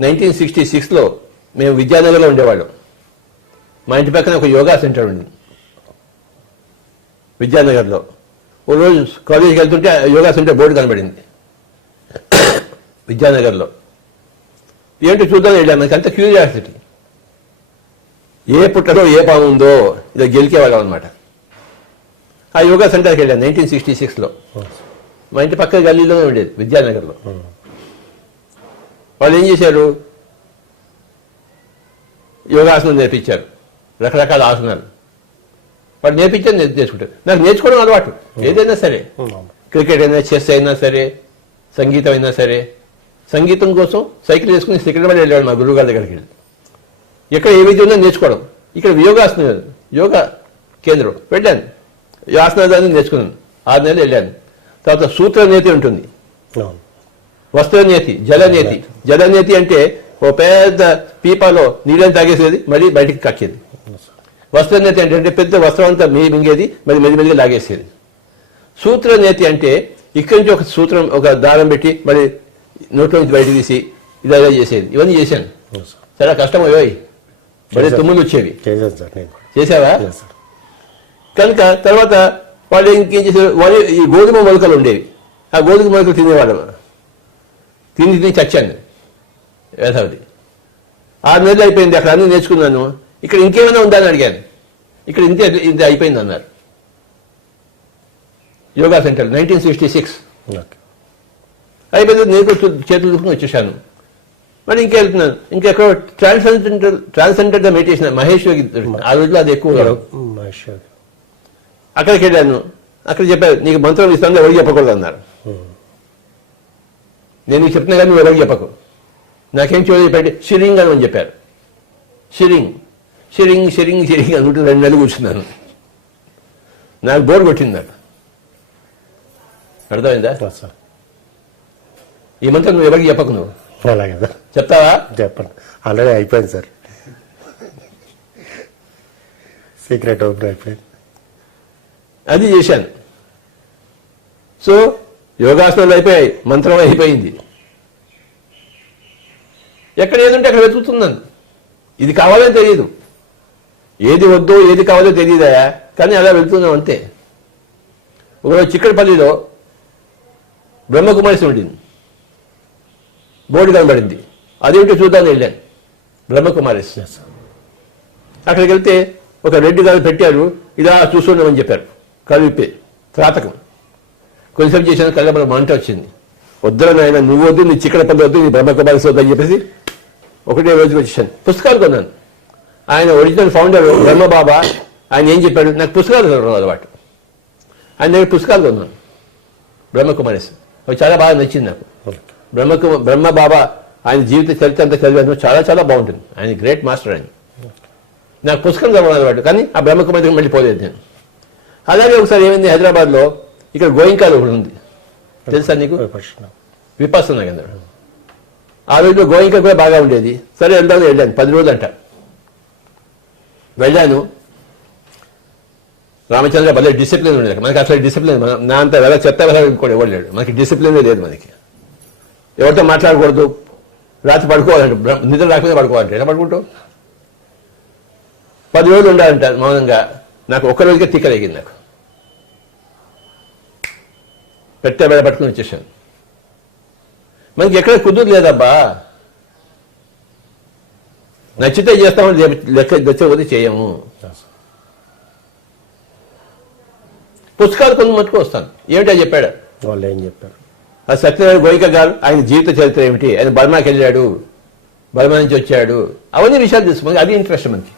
1966లో మేము విద్యానగర్లో ఉండేవాళ్ళం. మా ఇంటి పక్కన ఒక యోగా సెంటర్ ఉంది విద్యానగర్లో. ఓ రోజు కాలేజీకి వెళ్తుంటే యోగా సెంటర్ బోర్డు కనబడింది విద్యానగర్లో. ఏంటో చూద్దాం వెళ్ళాను, నాకు అంత క్యూరియాసిటీ. ఏ పుట్టలో ఏ పాము ఉందో ఇలా గెలికేవాళ్ళం అనమాట. ఆ యోగా సెంటర్కి వెళ్ళాను 1966లో. మా ఇంటి పక్క గల్లీలోనే ఉండేది విద్యానగర్లో. వాళ్ళు ఏం చేశారు, యోగాసనం నేర్పించారు, రకరకాల ఆసనాలు. వాళ్ళు నేర్పించారు, నేర్చుకుంటారు. నాకు నేర్చుకోవడం అలవాటు. ఏదైనా సరే, క్రికెట్ అయినా, చెస్ అయినా సరే, సంగీతం అయినా సరే. సంగీతం కోసం సైకిల్ వేసుకుని సికింద్రాబాద్ వెళ్ళేవాడు మా గురువు గారి దగ్గరికి వెళ్ళి. ఎక్కడ ఏ విద్య ఉందో నేర్చుకోవడం. ఇక్కడ యోగాసనం, యోగా కేంద్రం వెళ్ళాను, ఆసనాన్ని నేర్చుకున్నాను. 6 నెలలు వెళ్ళాను. తర్వాత సూత్రనేతి ఉంటుంది, వస్త్రనేతి, జలనేతి. జలనేతి అంటే ఓ పెద్ద పీపాలో నీళ్ళని తాగేసేది, మళ్ళీ బయటికి కక్కేది. వస్త్రనేతి అంటే పెద్ద వస్త్రం అంతా మింగేది, మళ్ళీ మెల్లిమెల్లిగా లాగేసేది. సూత్రనేతి అంటే ఇక్కడి నుంచి ఒక సూత్రం, ఒక దారం పెట్టి మళ్ళీ నోట్లో నుంచి బయటకు తీసి ఇలా చేసేది. ఇవన్నీ చేశాను. చాలా కష్టం అయ్యాయి, మళ్ళీ తుమ్ములు వచ్చేవి. చేసావా? కనుక తర్వాత వాళ్ళు ఇంకేం చేశారు, వాళ్ళు ఈ గోధుమ మొలకలు ఉండేవి. ఆ గోధుమ మొలకలు తినేవాళ్ళం. తిని చచ్చాను వేసవిది. 6 నెలలు అయిపోయింది, అక్కడ అన్నీ నేర్చుకున్నాను. ఇక్కడ ఇంకేమైనా ఉందా అని అడిగాను. ఇక్కడ ఇంత అయిపోయింది అన్నారు. యోగా సెంటర్ 1966 అయిపోయింది. నేను చేతులు దుక్కుని వచ్చేసాను. మరి ఇంకెళ్తున్నాను, ఇంకెక్కడ ట్రాన్సెండెంటల్ మెడిటేషన్ మహేష్ యోగి. ఆ రోజులో అది ఎక్కువ. అక్కడికి వెళ్ళాను. అక్కడ చెప్పారు, నీకు మంత్రం ఇస్తాను, ఎవరికి చెప్పకూడదు అన్నారు. నేను నీకు చెప్తున్నా కానీ నువ్వు ఎవరికి చెప్పకు. నాకేం చెప్పండి, షిరింగ్ అని చెప్పారు. షిరింగ్ షిరింగ్ షిరింగ్ షిరింగ్ అనుకుంటూ 2 నెలలు కూర్చున్నాను. నాకు బోర్డు కొట్టింది. నాకు అర్థమైందా? ఈ మంత్రం నువ్వు ఎవరికి చెప్పకు. నువ్వు అలాగే సార్, చెప్తావా? చెప్పండి. ఆల్రెడీ అయిపోయింది సార్, సీక్రెట్ ఓపెన్ అయిపోయింది. అది చేశాను. సో యోగాసనాలు అయిపోయాయి, మంత్రం అయిపోయింది. ఎక్కడ ఏదంటే అక్కడ వెతుకుతున్నాను. ఇది కావాలని తెలియదు, ఏది వద్దో ఏది కావాలో తెలియదా, కానీ అలా వెళ్తున్నాం అంతే. ఒకరోజు చిక్కడపల్లిలో బ్రహ్మకుమారి ఉండింది, బోర్డు కనబడింది. అదేంటో చూద్దామని వెళ్ళాను. బ్రహ్మకుమారి అక్కడికి వెళ్తే ఒక రెడ్డి గారు పెట్టారు, ఇలా చూస్తున్నామని చెప్పారు. కళ్ళు విప్పే త్రాతకం కొంచెం చేశాను, కళ్ళ మంట వచ్చింది. వద్దురా నాయన, నువ్వు వద్దు, నీ చిక్కడపల్లి వద్దు, నీ బ్రహ్మకుమారి వద్దు అని చెప్పేసి ఒకటే రోజుకి వచ్చేసాను. పుస్తకాలు కొన్నాను. ఆయన ఒరిజినల్ ఫౌండర్ బ్రహ్మబాబా, ఆయన ఏం చెప్పాడు, నాకు పుస్తకాలు చదవడం అలవాటు. ఆయన దగ్గర పుస్తకాలు కొన్నాను, బ్రహ్మకుమారి. అవి చాలా బాగా నచ్చింది నాకు. బ్రహ్మబాబా ఆయన జీవిత చరిత్ర అంతా చదివాను, చాలా చాలా బాగుంటుంది. ఆయన గ్రేట్ మాస్టర్. ఆయన నాకు పుస్తకం చదవడం అలవాటు, కానీ ఆ బ్రహ్మకుమారి దగ్గర మళ్ళీ పోలేదు నేను. అలాగే ఒకసారి ఏమైంది, హైదరాబాద్లో ఇక్కడ గోయింకాలు ఒకటి ఉంది, తెలుసా నీకు? విపස්සనా కేంద్రం. ఆ రోజులో గోయింక కూడా బాగా ఉండేది. సరే వెళ్దామని వెళ్ళాను, 10 రోజులు అంట వెళ్ళాను. రామచంద్ర భలే డిసిప్లిన్ ఉండేది. మనకి అసలు డిసిప్లిన్, నా అంత ఎలా చెత్త ఇంకోటి ఇవ్వలేడు. మనకి డిసిప్లినే లేదు. మనకి ఎవరితో మాట్లాడకూడదు, రాత్రి పడుకోవాలంటే, నిద్ర రాకపోతే పడుకోవాలంటే ఎలా పడుకుంటావు? 10 రోజులు ఉండాలంట మౌనంగా. నాకు ఒక్క రోజుకే తిక్కలేగింది. నాకు పెట్టే వేళ పట్టుకుని వచ్చేసాను. మనకి ఎక్కడ కుదురు లేదబ్బా. నచ్చితే చేస్తామని లెక్క తెచ్చకపోతే చేయము. పుస్తకాలు కొన్ని మట్టుకు వస్తాను. ఏమిటో చెప్పాడు వాళ్ళు ఏం చెప్పారు? ఆ సత్యనారాయణ గోయిక గారు ఆయన జీవిత చరిత్ర ఏమిటి, ఆయన బర్మాకి వెళ్ళాడు, బర్మా నుంచి వచ్చాడు, అవన్నీ విషయాలు తెలుసు. అది ఇంట్రెస్ట్ మనకి.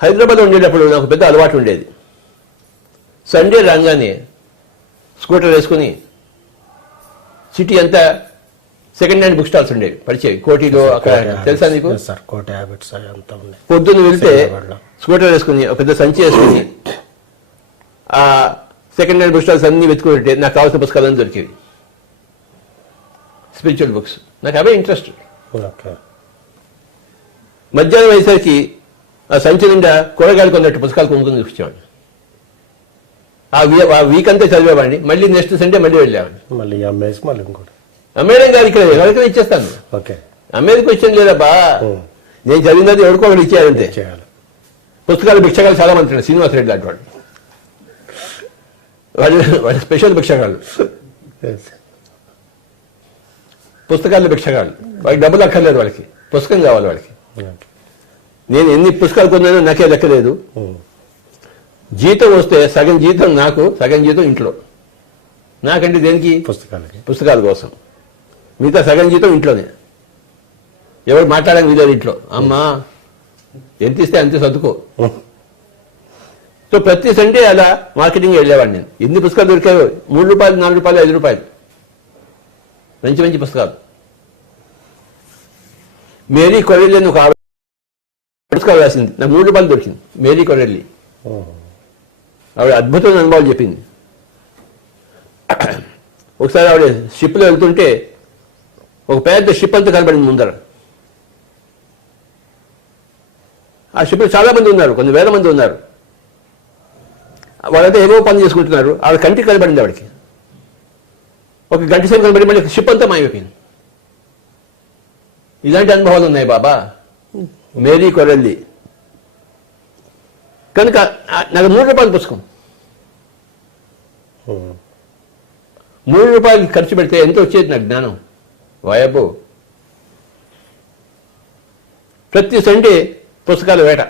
హైదరాబాద్ ఉండేటప్పుడు నాకు పెద్ద అలవాటు ఉండేది. సండే రాగానే స్కూటర్ వేసుకుని సిటీ అంతా సెకండ్ హ్యాండ్ బుక్ స్టాల్స్ ఉండేవి పరిచయం. కోటిలో అక్కడ తెలుసా నీకు? పొద్దున్న వెళ్తే స్కూటర్ వేసుకుని ఒక పెద్ద సంచి వేసుకుని ఆ సెకండ్ హ్యాండ్ బుక్ స్టాల్స్ అన్ని వెతుకుంటే నాకు కావాల్సిన పుస్తకాలన్నీ దొరికేవి. స్పిరిచువల్ బుక్స్ నాకు అవే ఇంట్రెస్ట్. మధ్యాహ్నం అయ్యేసరికి ఆ సంచి నిండా కూరగాయలు కొన్నట్టు పుస్తకాలు కొనుక్కొని చూపించేవాడిని. ఆ వీక్ అంతా చదివేవాడిని. మళ్ళీ నెక్స్ట్ సండే మళ్ళీ వెళ్ళేవాడిని. మళ్ళీ అమ్మేసి మళ్ళీ ఇంకోటి అమ్మేయడం కాదు, ఇక్కడ ఎవరికైనా ఇచ్చేస్తాను. అమ్మేదికి వచ్చాను లేదబ్బా, నేను చదివినది ఎవరికో ఒకటి ఇచ్చేయాలంటే. పుస్తకాలు భిక్షగాలు చాలా మంది ఉంటారు. శ్రీనివాస రెడ్డి లాంటి వాళ్ళు స్పెషల్ భిక్షగాళ్ళు, పుస్తకాలు భిక్షగాళ్ళు. వాళ్ళకి డబ్బులు అక్కర్లేదు, వాళ్ళకి పుస్తకం కావాలి. వాళ్ళకి నేను ఎన్ని పుస్తకాలు కొన్నానో నాకే లెక్కలేదు. జీతం వస్తే సగం జీతం నాకు, సగం జీతం ఇంట్లో. నాకంటే దేనికి? పుస్తకాల కోసం. మిగతా సగం జీతం ఇంట్లోనే. ఎవరు మాట్లాడడానికి వీలేదు ఇంట్లో. అమ్మా ఎంత ఇస్తే అంతే సర్దుకో. సో ప్రతి సండే అలా మార్కెటింగ్ వెళ్ళేవాడిని నేను. ఎన్ని పుస్తకాలు దొరికాయో, 3 రూపాయలు, 4 రూపాయలు, 5 రూపాయలు, మంచి మంచి పుస్తకాలు. మేరీ కొరెల్లి అని ఒక పుస్తకాలు రాసింది, నాకు 3 రూపాయలు దొరికింది. మేరీ కొరెల్లి ఆవిడ అద్భుతమైన అనుభవాలు చెప్పింది. ఒకసారి ఆవిడ షిప్లో వెళ్తుంటే ఒక పెద్ద షిప్ అంతా కనబడింది ముందర. ఆ షిప్లో చాలా మంది ఉన్నారు, కొన్ని వేల మంది ఉన్నారు. వాళ్ళంతా ఏవో పని చేసుకుంటున్నారు. ఆవిడ కంటికి కనబడింది. ఆవిడకి ఒక గంట సేపు కనబడి మళ్ళీ షిప్ అంతా మాయమైపోయింది. ఇలాంటి అనుభవాలు ఉన్నాయి బాబా. మేరీ కొరెల్లి. కనుక నాకు 3 రూపాయల పుస్తకం, 3 రూపాయలు ఖర్చు పెడితే ఎంత వచ్చేది నాకు జ్ఞానం. వాయబ్బో. ప్రతి సండే పుస్తకాల వేట.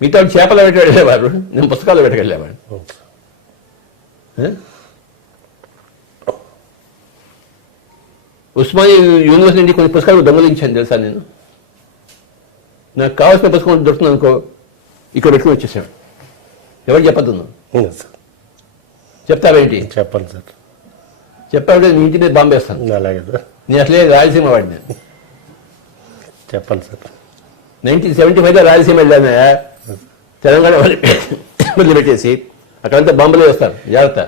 మిగతా చేపల వేట వెళ్ళేవారు, నేను పుస్తకాల వేటకి వెళ్ళేవాడు. ఉస్మానియా యూనివర్సిటీ నుండి కొన్ని పుస్తకాలు దొంగలించాను తెలుసా నేను. నాకు కావాల్సిన పుస్తకం దొరుకుతుంది అనుకో, ఇక్కడ పెట్టుకుని వచ్చేసాడు. ఎవరు చెప్పద్దు? చెప్తావేంటి? చెప్పండి సార్. చెప్పాలంటే నీ ఇంటి మీద బాంబేస్తాను. అలాగే నేను అసలే రాయలసీమ వాడిని. చెప్పండి సార్. 1975లో రాయలసీమ వెళ్ళాను. తెలంగాణ వదిలిపెట్టేసి అక్కడంతా బాంబులు వేస్తారు, జాగ్రత్త.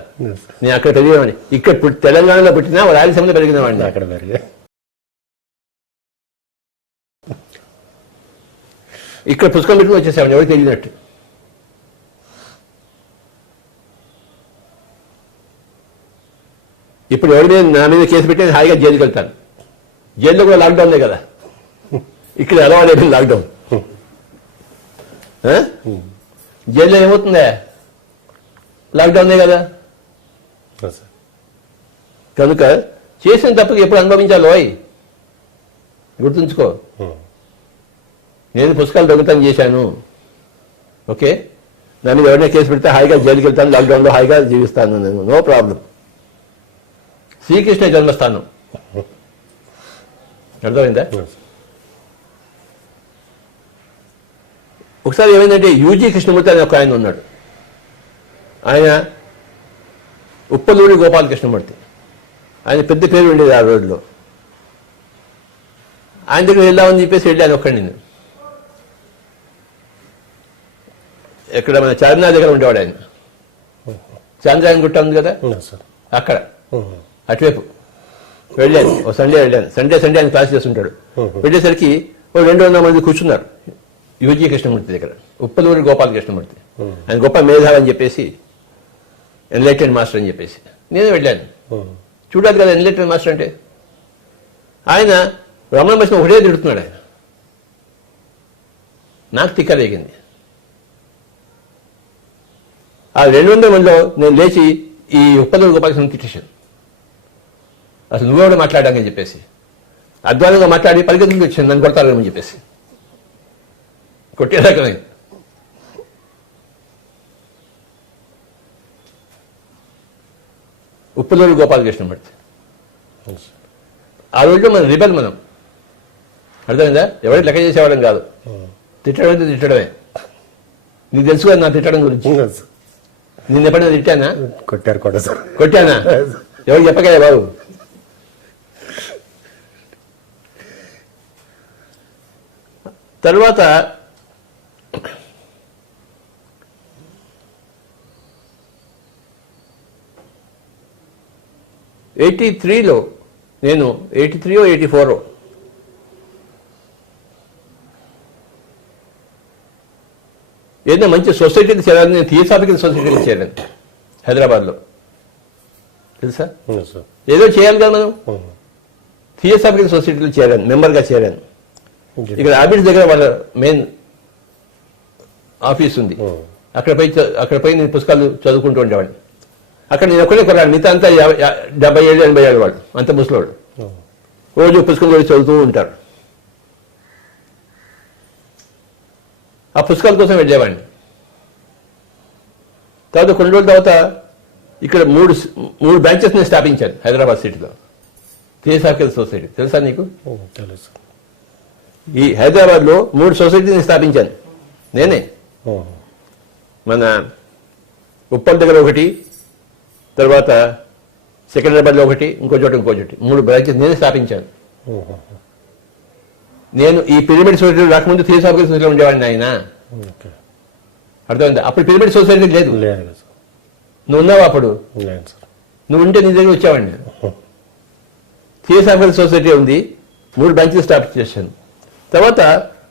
నేను అక్కడ పెరిగినవాడిని. ఇక్కడ తెలంగాణలో పుట్టినా రాయలసీమలో పెరిగినవాడిని. అక్కడ పెరిగా. ఇక్కడ పుస్తకం పెట్టుకుని వచ్చేసామని ఎవరికి తెలియనట్టు. ఇప్పుడు ఎవరి మీద నా మీద కేసు పెట్టి హాయిగా జైలుకి వెళ్తాను. జైల్లో కూడా లాక్డౌన్లే కదా, ఇక్కడ ఎలా లేదు లాక్డౌన్. జైల్లో ఏమవుతుందా? లాక్డౌన్లే కదా. కనుక చేసిన తప్పుకి ఎప్పుడు అనుభవించాలో గుర్తుంచుకో. నేను పుస్తకాలు దొంగతనం చేశాను, ఓకే, నా మీద ఎవరైనా కేసు పెడితే హాయిగా జైలుకి వెళ్తాను, లాక్డౌన్లో హాయిగా జీవిస్తాను నేను, నో ప్రాబ్లం. శ్రీకృష్ణ జన్మస్థానం అర్థమైందా? ఒకసారి ఏమైందంటే యూజీ కృష్ణమూర్తి అని ఒక ఆయన ఉన్నాడు. ఆయన ఉప్పలూరి గోపాలకృష్ణమూర్తి, ఆయన పెద్ద పేరు ఉండేది ఆ రోజుల్లో. ఆయన దగ్గర వెళ్దామని చెప్పేసి వెళ్ళాను ఒక్కడి. నేను ఎక్కడ మన చార్మినార్ దగ్గర ఉండేవాడు ఆయన. చాంద్రాయణ గుట్ట ఉంది కదా, అక్కడ అటువైపు వెళ్ళాను. ఓ సండే వెళ్ళాను. సండే ఆయన క్లాస్ చేస్తుంటాడు. వెళ్ళేసరికి ఓ 200 మంది కూర్చున్నారు యూజీ కృష్ణమూర్తి దగ్గర, ఉప్పలూరి గోపాలకృష్ణమూర్తి. ఆయన గొప్ప మేధావి అని చెప్పేసి, ఎన్లైటెడ్ మాస్టర్ అని చెప్పేసి. నేను వెళ్ళాను. చూడాలి కదా ఎన్లైటెడ్ మాస్టర్ అంటే. ఆయన రమణ మహర్షిని ఒకటే తిడుతున్నాడు. ఆయన నాకు తిక్కలేగింది. ఆ 200 మందిలో నేను లేచి ఈ ఉప్పలూరి గోపాలకృష్ణ తిట్టేశాను. అసలు నువ్వెవడో మాట్లాడాలని చెప్పేసి అధ్వానంగా మాట్లాడి పరిగెత్తుకు వచ్చింది నన్ను కొడతారని చెప్పేసి కొట్టేదాకా ఉప్పులూరు గోపాలకృష్ణ పడితే ఆ రోజులో మనం రిబల్ మనం అర్థమైందా? ఎవరికి లెక్క చేసేవాళ్ళం కాదు. తిట్టడం అంటే తిట్టడమే. నీకు తెలుసు కదా నా తిట్టడం గురించి. నిన్న ఎప్పుడైనా తిట్టానా? కొట్టారు కూడా సార్. కొట్టానా? ఎవరు చెప్పగలే బాబు. తర్వాత '83లో నేను 83 84 ఏదైనా మంచి సొసైటీకి చేరాలని నేను థియోసాఫికల్ సొసైటీకి చేరాను హైదరాబాద్లో. తెలుసా? ఏదో చేయాలి కదా మనం. థియోసాఫికల్ సొసైటీలో చేరాను, మెంబర్గా చేరాను. ఇక్కడ ఆఫీస్ దగ్గర వాళ్ళ మెయిన్ ఆఫీస్ ఉంది. అక్కడ పోయి నేను పుస్తకాలు చదువుకుంటూ ఉండేవాడిని. అక్కడ నేను ఒక్కడే కొన్నాను, మిగతా అంతా 77 80 ఏళ్ళ వాడు, అంత ముసలివాడు. రోజు పుస్తకం కూడా చదువుతూ ఉంటారు. ఆ పుస్తకాల కోసం వెళ్ళేవాడిని. తర్వాత కొన్ని రోజుల తర్వాత ఇక్కడ మూడు బ్రాంచెస్ నేను స్థాపించాను హైదరాబాద్ సిటీలో. థియోసాఫికల్ సొసైటీ తెలుసా నీకు? తెలుసు. ఈ హైదరాబాద్లో 3 సొసైటీని స్థాపించాను నేనే. మన ఉప్పల్ దగ్గర ఒకటి, తర్వాత సికింద్రాబాద్లో ఒకటి, ఇంకో చోట 3 బ్రాంచెస్ నేనే స్థాపించాను. నేను ఈ పిరమిడ్ సొసైటీలో రాకముందు థియోసాఫికల్ సొసైటీలో ఉండేవాడిని. ఆయన అర్థమైంది. అప్పుడు పిరమిడ్ సొసైటీ లేదు. నువ్వు ఉన్నావా అప్పుడు? నువ్వు ఉంటే నీ దగ్గర వచ్చావాడిని. థియోసాఫికల్ సొసైటీ ఉంది, 3 బ్రాంచెస్ స్టార్ట్ చేశాను. తర్వాత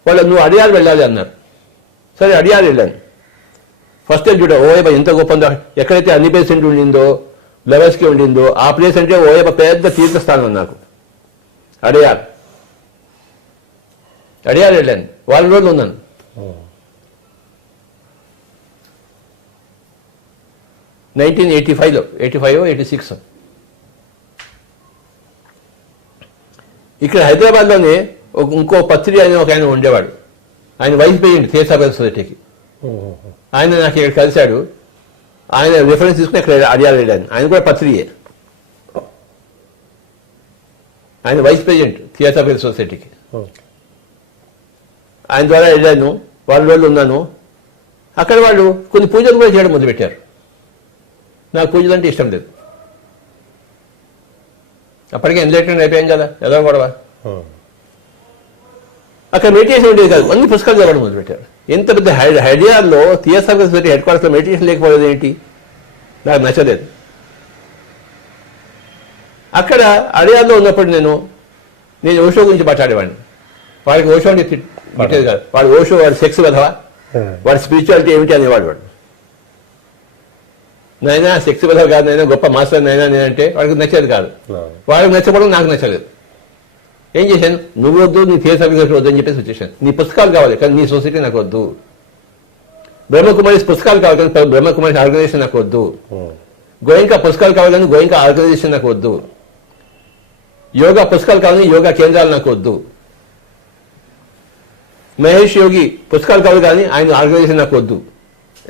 వాళ్ళు నువ్వు అడియాలు వెళ్ళాలి అన్నారు. సరే అడియాలు వెళ్ళాను. ఫస్ట్ టైం చూడ ఓయబ ఎంత గొప్ప ఉందో. ఎక్కడైతే అన్ని పేసెంట్ ఉండిందో, లెవెల్స్కి ఉండిందో ఆ ప్లేస్ అంటే ఓయబ పెద్ద తీర్థస్థానం నాకు. అడియాలు వెళ్ళాను, 4 రోజులు ఉన్నాను. '85లో 86 ఇక్కడ హైదరాబాద్లోనే ఇంకో పత్రి అని ఒక ఆయన ఉండేవాడు. ఆయన వైస్ ప్రెసిడెంట్ థియోసాఫికల్ సొసైటీకి. ఆయన నాకు ఇక్కడ కలిశాడు. ఆయన రిఫరెన్స్ తీసుకుని ఇక్కడ అడియాలు వెళ్ళాను. ఆయన కూడా పత్రియే. ఆయన వైస్ ప్రెసిడెంట్ థియోసాఫికల్ సొసైటీకి. ఆయన ద్వారా వెళ్ళాను, 4 రోజులు ఉన్నాను. అక్కడ వాళ్ళు కొన్ని పూజలు కూడా చేయడం మొదలుపెట్టారు. నాకు పూజలు అంటే ఇష్టం లేదు. అప్పటికే ఎన్లైట్మెంట్ అయిపోయాం కదా, ఎలా గొడవ. అక్కడ మెడిటేషన్ ఉండేది కాదు, అన్ని పుస్తకాలు చదవడం మొదలుపెట్టారు. ఎంత పెద్ద హైదరాబాద్లో థియోసాఫికల్ సొసైటీ హెడ్ క్వార్టర్స్లో మెడిటేషన్ లేకపోలేదు ఏంటి? నాకు నచ్చలేదు. అక్కడ అడియాల్లో ఉన్నప్పుడు నేను ఓషో గురించి మాట్లాడేవాడిని. వాడికి ఓషో అంటే తిట్టేది కాదు. వాడు ఓషో, వాడి సెక్స్ కదవా, వాడి స్పిరిచువాలిటీ ఏమిటి అనేవాడు. వాడు నైనా సెక్స్ కదవ కాదు, నైనా గొప్ప మాస్టర్ నైనా నేనంటే వాడికి నచ్చేది కాదు. వాడికి నచ్చకపోవడం నాకు నచ్చలేదు. ఏం చేశాను? నువ్వు వద్దు, నీ థియోసాఫికల్ సొసైటీ వద్దు అని చెప్పేసి వచ్చేసాను. నీ పుస్తకాలు కావాలి కానీ నీ సొసైటీ నాకు వద్దు. బ్రహ్మకుమారి పుస్తకాలు కావాలి కానీ బ్రహ్మకుమారి ఆర్గనైజేషన్ నాకు వద్దు. గోయంకా పుస్తకాలు కావాలి కానీ గోయంకా ఆర్గనైజేషన్ నాకు వద్దు. యోగా పుస్తకాలు కావాలని యోగా కేంద్రాలు నాకు వద్దు. మహేష్ యోగి పుస్తకాలు కావాలి కానీ ఆయన ఆర్గనైజేషన్ నాకు వద్దు.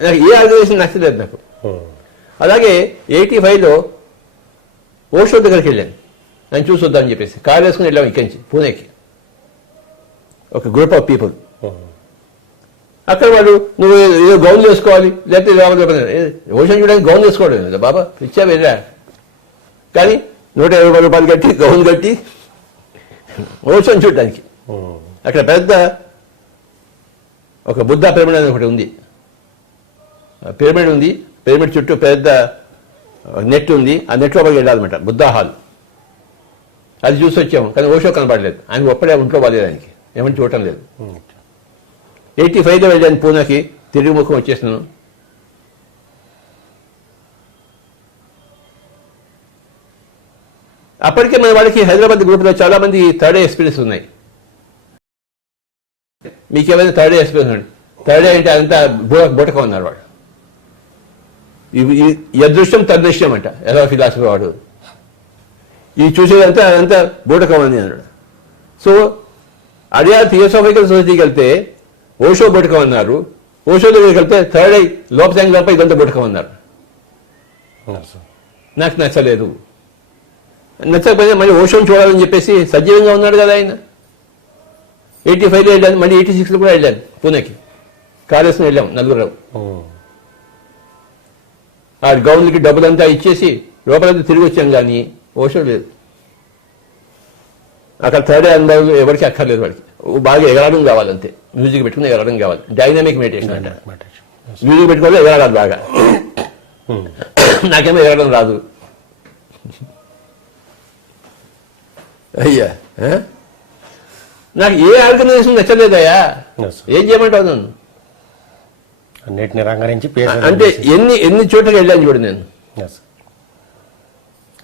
నాకు ఏ ఆర్గనైజేషన్ నచ్చలేదు నాకు. అలాగే 85లో ఓషో దగ్గరికి వెళ్ళాను. ఆయన చూసొద్దామని చెప్పేసి కారు వేసుకుని వెళ్ళాము ఇక్కడి నుంచి పూణేకి, ఒక గ్రూప్ ఆఫ్ పీపుల్. అక్కడ వాళ్ళు నువ్వు ఏదో గౌన్ వేసుకోవాలి లేకపోతే ఓషన్ చూడడానికి గౌన్ వేసుకోవడం లేదా బాబా, ఇచ్చా వెళ్ళా. కానీ 120 రూపాయలు కట్టి గౌన్ కట్టి ఓషన్ చూడడానికి. అక్కడ పెద్ద ఒక బుద్ధ పిరమిడ్ అని ఒకటి ఉంది. పిరమిడ్ ఉంది, పిరమిడ్ చుట్టూ పెద్ద నెట్ ఉంది. ఆ నెట్ లోపలికి వెళ్ళాలన్నమాట, బుద్ధా హాల్. అది చూసి వచ్చాము కానీ ఓషో కనపడలేదు. ఆయన ఒక్కడే ఒంట్లో బాగాలేదు, ఆయనకి ఏమని చూడటం లేదు. 85లో వెళ్ళాను పూనాకి, తిరిగి ముఖం వచ్చేసినాను. అప్పటికే మన వాళ్ళకి హైదరాబాద్ గ్రూప్లో చాలా మంది థర్డ్ డే ఎక్స్పీరియన్స్ ఉన్నాయి. మీకేమైనా థర్డ్ డే ఎక్స్పీరియన్స్ ఉంది? థర్డ్ డే అంటే అంతా బోటక ఉన్నారు వాడు. యదృశ్యం తదృశ్యం అంట ఎలా ఫిలాసఫీ వాడు. ఈ చూసేదంతా అదంతా బూటకం అని అన్నాడు. సో అదే థియోసాఫికల్ సొసైటీకి వెళ్తే ఓషో బూటకం అన్నారు, ఓషో దగ్గరికి వెళ్తే థర్డ్ ఐ లోపసాంగ్ లోప ఇదంతా బూటకం అన్నారు. నాకు నచ్చలేదు. నచ్చకపోయినా మళ్ళీ ఓషోని చూడాలని చెప్పేసి సజీవంగా ఉన్నాడు కదా ఆయన. 85లో వెళ్ళాను, మళ్ళీ 86లో కూడా వెళ్ళాను పూణేకి. కాళేశ్వరం వెళ్ళాం నలుగురు. ఆ గౌన్లకి డబ్బులంతా ఇచ్చేసి లోపలంతా తిరిగి వచ్చాం, కానీ ఓషో లేదు అక్కడ. థర్డ్ అనుభవం ఎవరికి అక్కర్లేదు, వాడికి బాగా ఎగరడం కావాలంతే, మ్యూజిక్ పెట్టుకుని ఎగరడం కావాలి. డైనామిక్ మెడిటేషన్ అంటే మ్యూజిక్ పెట్టుకోవాలి, ఎగరాలి బాగా. నాకేమో ఎగరడం రాదు. అయ్యా నాకు ఏ ఆర్గనైజేషన్ నచ్చలేదయ్యా. ఏం చేయమంటావు నన్ను? అన్నిటిని రంగరించి అంటే ఎన్ని చోట్లకి వెళ్ళాను చూడు నేను.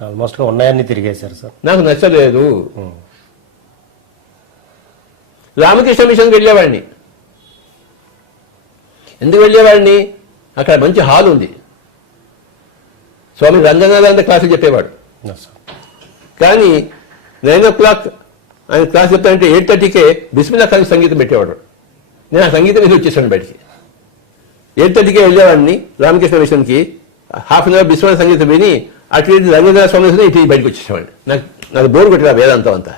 ఆల్మోస్ట్ ఉన్నాయన్నీ తిరిగేశారు సార్. నాకు నచ్చలేదు. రామకృష్ణ మిషన్కి వెళ్ళేవాడిని. ఎందుకు వెళ్ళేవాడిని? అక్కడ మంచి హాల్ ఉంది. స్వామి రంగనాథానంద క్లాసులు చెప్పేవాడు. కానీ 9 o'clock ఆయన క్లాస్ చెప్తానంటే 8:30కే బిస్మిల్లా ఖాన్ సంగీతం పెట్టేవాడు. నేను ఆ సంగీతం మీద వచ్చేసాను బయటికి. 8:30కే వెళ్ళేవాడిని రామకృష్ణ మిషన్కి. హాఫ్ అన్ అవర్ బిస్మిల్లా సంగీతం విని అటు రంగనాథ స్వామి ఇటు బయటకు వచ్చేసేవాడిని. నాకు బోర్ కొట్టిన వేదాంతం అంతా.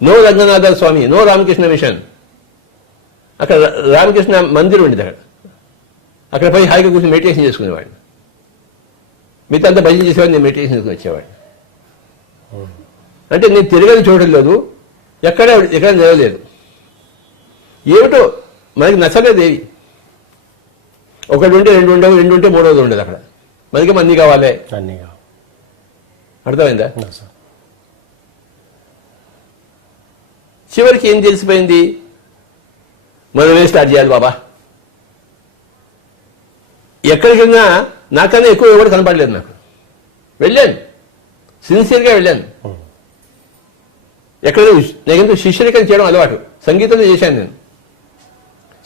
No Ranganatha Swamy, no Ramakrishna machine. అక్కడ రామకృష్ణ మందిరం ఉండేది. అక్కడ పోయి హాయిగా కూర్చొని మెడిటేషన్ చేసుకునేవాడిని. మిగతా అంతా భజన చేసేవాడిని, నేను మెడిటేషన్ చేసుకుని వచ్చేవాడిని. అంటే నేను తిరగని చూడలేదు, ఎక్కడ నిలవలేదు. ఏమిటో మనకి నచ్చలేదు ఏవి. ఒకటి ఉంటే రెండు ఉండవు, రెండు ఉంటే మూడవది ఉండదు. అక్కడ మనకి అన్నీ కావాలి. అర్థమైందా? చివరికి ఏం తెలిసిపోయింది? మనమే స్టార్ట్ చేయాలి బాబా. ఎక్కడికైనా నాకన్నా ఎక్కువ ఎవరు కనపడలేదు నాకు. వెళ్ళాను, సిన్సియర్గా వెళ్ళాను. ఎక్కడ నాకెందుకు శిష్యరికం చేయడం అలవాటు. సంగీతంలో చేశాను నేను.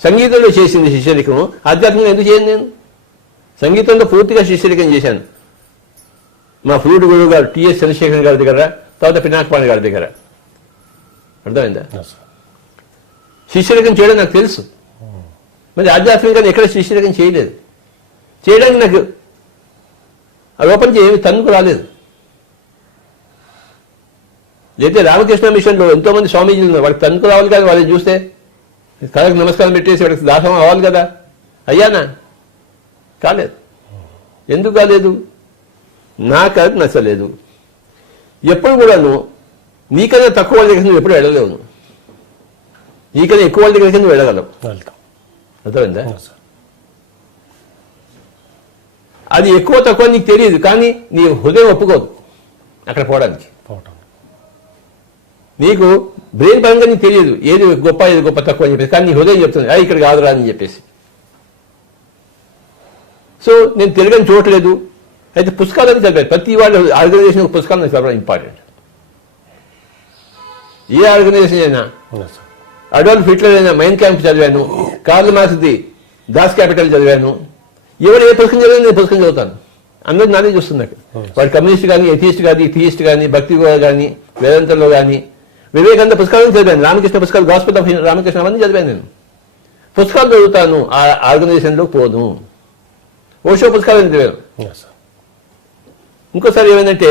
సంగీతంలో చేసింది శిష్యరికం, ఆధ్యాత్మికంగా ఎందుకు చేయను నేను? సంగీతంలో పూర్తిగా శిష్యరికం చేశాను. మా ఫ్లూట్ గురువు గారు టిఎస్ చంద్రశేఖర్ గారి దగ్గర, తర్వాత పినాకపాణి గారి దగ్గర. అర్థమైందా? శిష్యరికం చేయడం నాకు తెలుసు. మరి ఆధ్యాత్మికంగా ఎక్కడ శిష్యరికం చేయలేదు. చేయడానికి నాకు ఆ లోపల నుంచి ఏమి తన్నుకు రాలేదు. అయితే రామకృష్ణ మిషన్లో ఎంతోమంది స్వామీజీలు ఉన్నారు, వాడికి తన్నుకు రావాలి కదా. వాళ్ళని చూస్తే కళకు నమస్కారం పెట్టేసి వాడికి దాసం అవ్వాలి కదా. అయ్యానా? కాలేదు. ఎందుకు కాలేదు? నాకు అది నచ్చలేదు. ఎప్పుడు కూడాను నీకన్నా తక్కువ వాళ్ళ దగ్గర నువ్వు ఎప్పుడు వెళ్ళలేవు. నీకన్నా ఎక్కువ వాళ్ళ దగ్గరికి నువ్వు వెళ్ళగలవు. అర్థమైందా? అది ఎక్కువ తక్కువ నీకు తెలియదు, కానీ నీ హృదయం ఒప్పుకోదు అక్కడ పోవడానికి. నీకు బ్రెయిన్ పరంగా నీకు తెలియదు ఏది గొప్ప ఏది గొప్ప తక్కువ అని చెప్పేసి, కానీ నీ హృదయం చెప్తుంది ఇక్కడ కాదురా అని చెప్పేసి. సో నేను తెలుగుని చూడలేదు. అయితే పుస్తకాలను చదివాను. ప్రతి వాళ్ళు ఆర్గనైజేషన్ పుస్తకాలను చదవడం ఇంపార్టెంట్. ఏ ఆర్గనైజేషన్ అయినా. అడాల్ఫ్ హిట్లర్ అయినా మైండ్ క్యాంప్ చదివాను, కార్ల్ మార్క్స్ది దాస్ క్యాపిటల్ చదివాను. ఎవరు ఏ పుస్తకం చదివాను నేను పుస్తకం చదువుతాను. అందరూ నాదే చూస్తున్నారు. వాడు కమ్యూనిస్ట్ కానీ, ఎథియిస్ట్ కానీ, థియిస్ట్ కానీ, భక్తి కానీ, వేదాంతంలో కానీ, వివేకానంద పుస్తకాలను చదివాను. రామకృష్ణ పుస్తకాలు, గాస్పెల్ ఆఫ్ రామకృష్ణ అవన్నీ చదివాను నేను. పుస్తకాలు చదువుతాను, ఆ ఆర్గనైజేషన్లో పోను. ఓషో పుస్తకాలు చదివాను. ఇంకోసారి ఏమైందంటే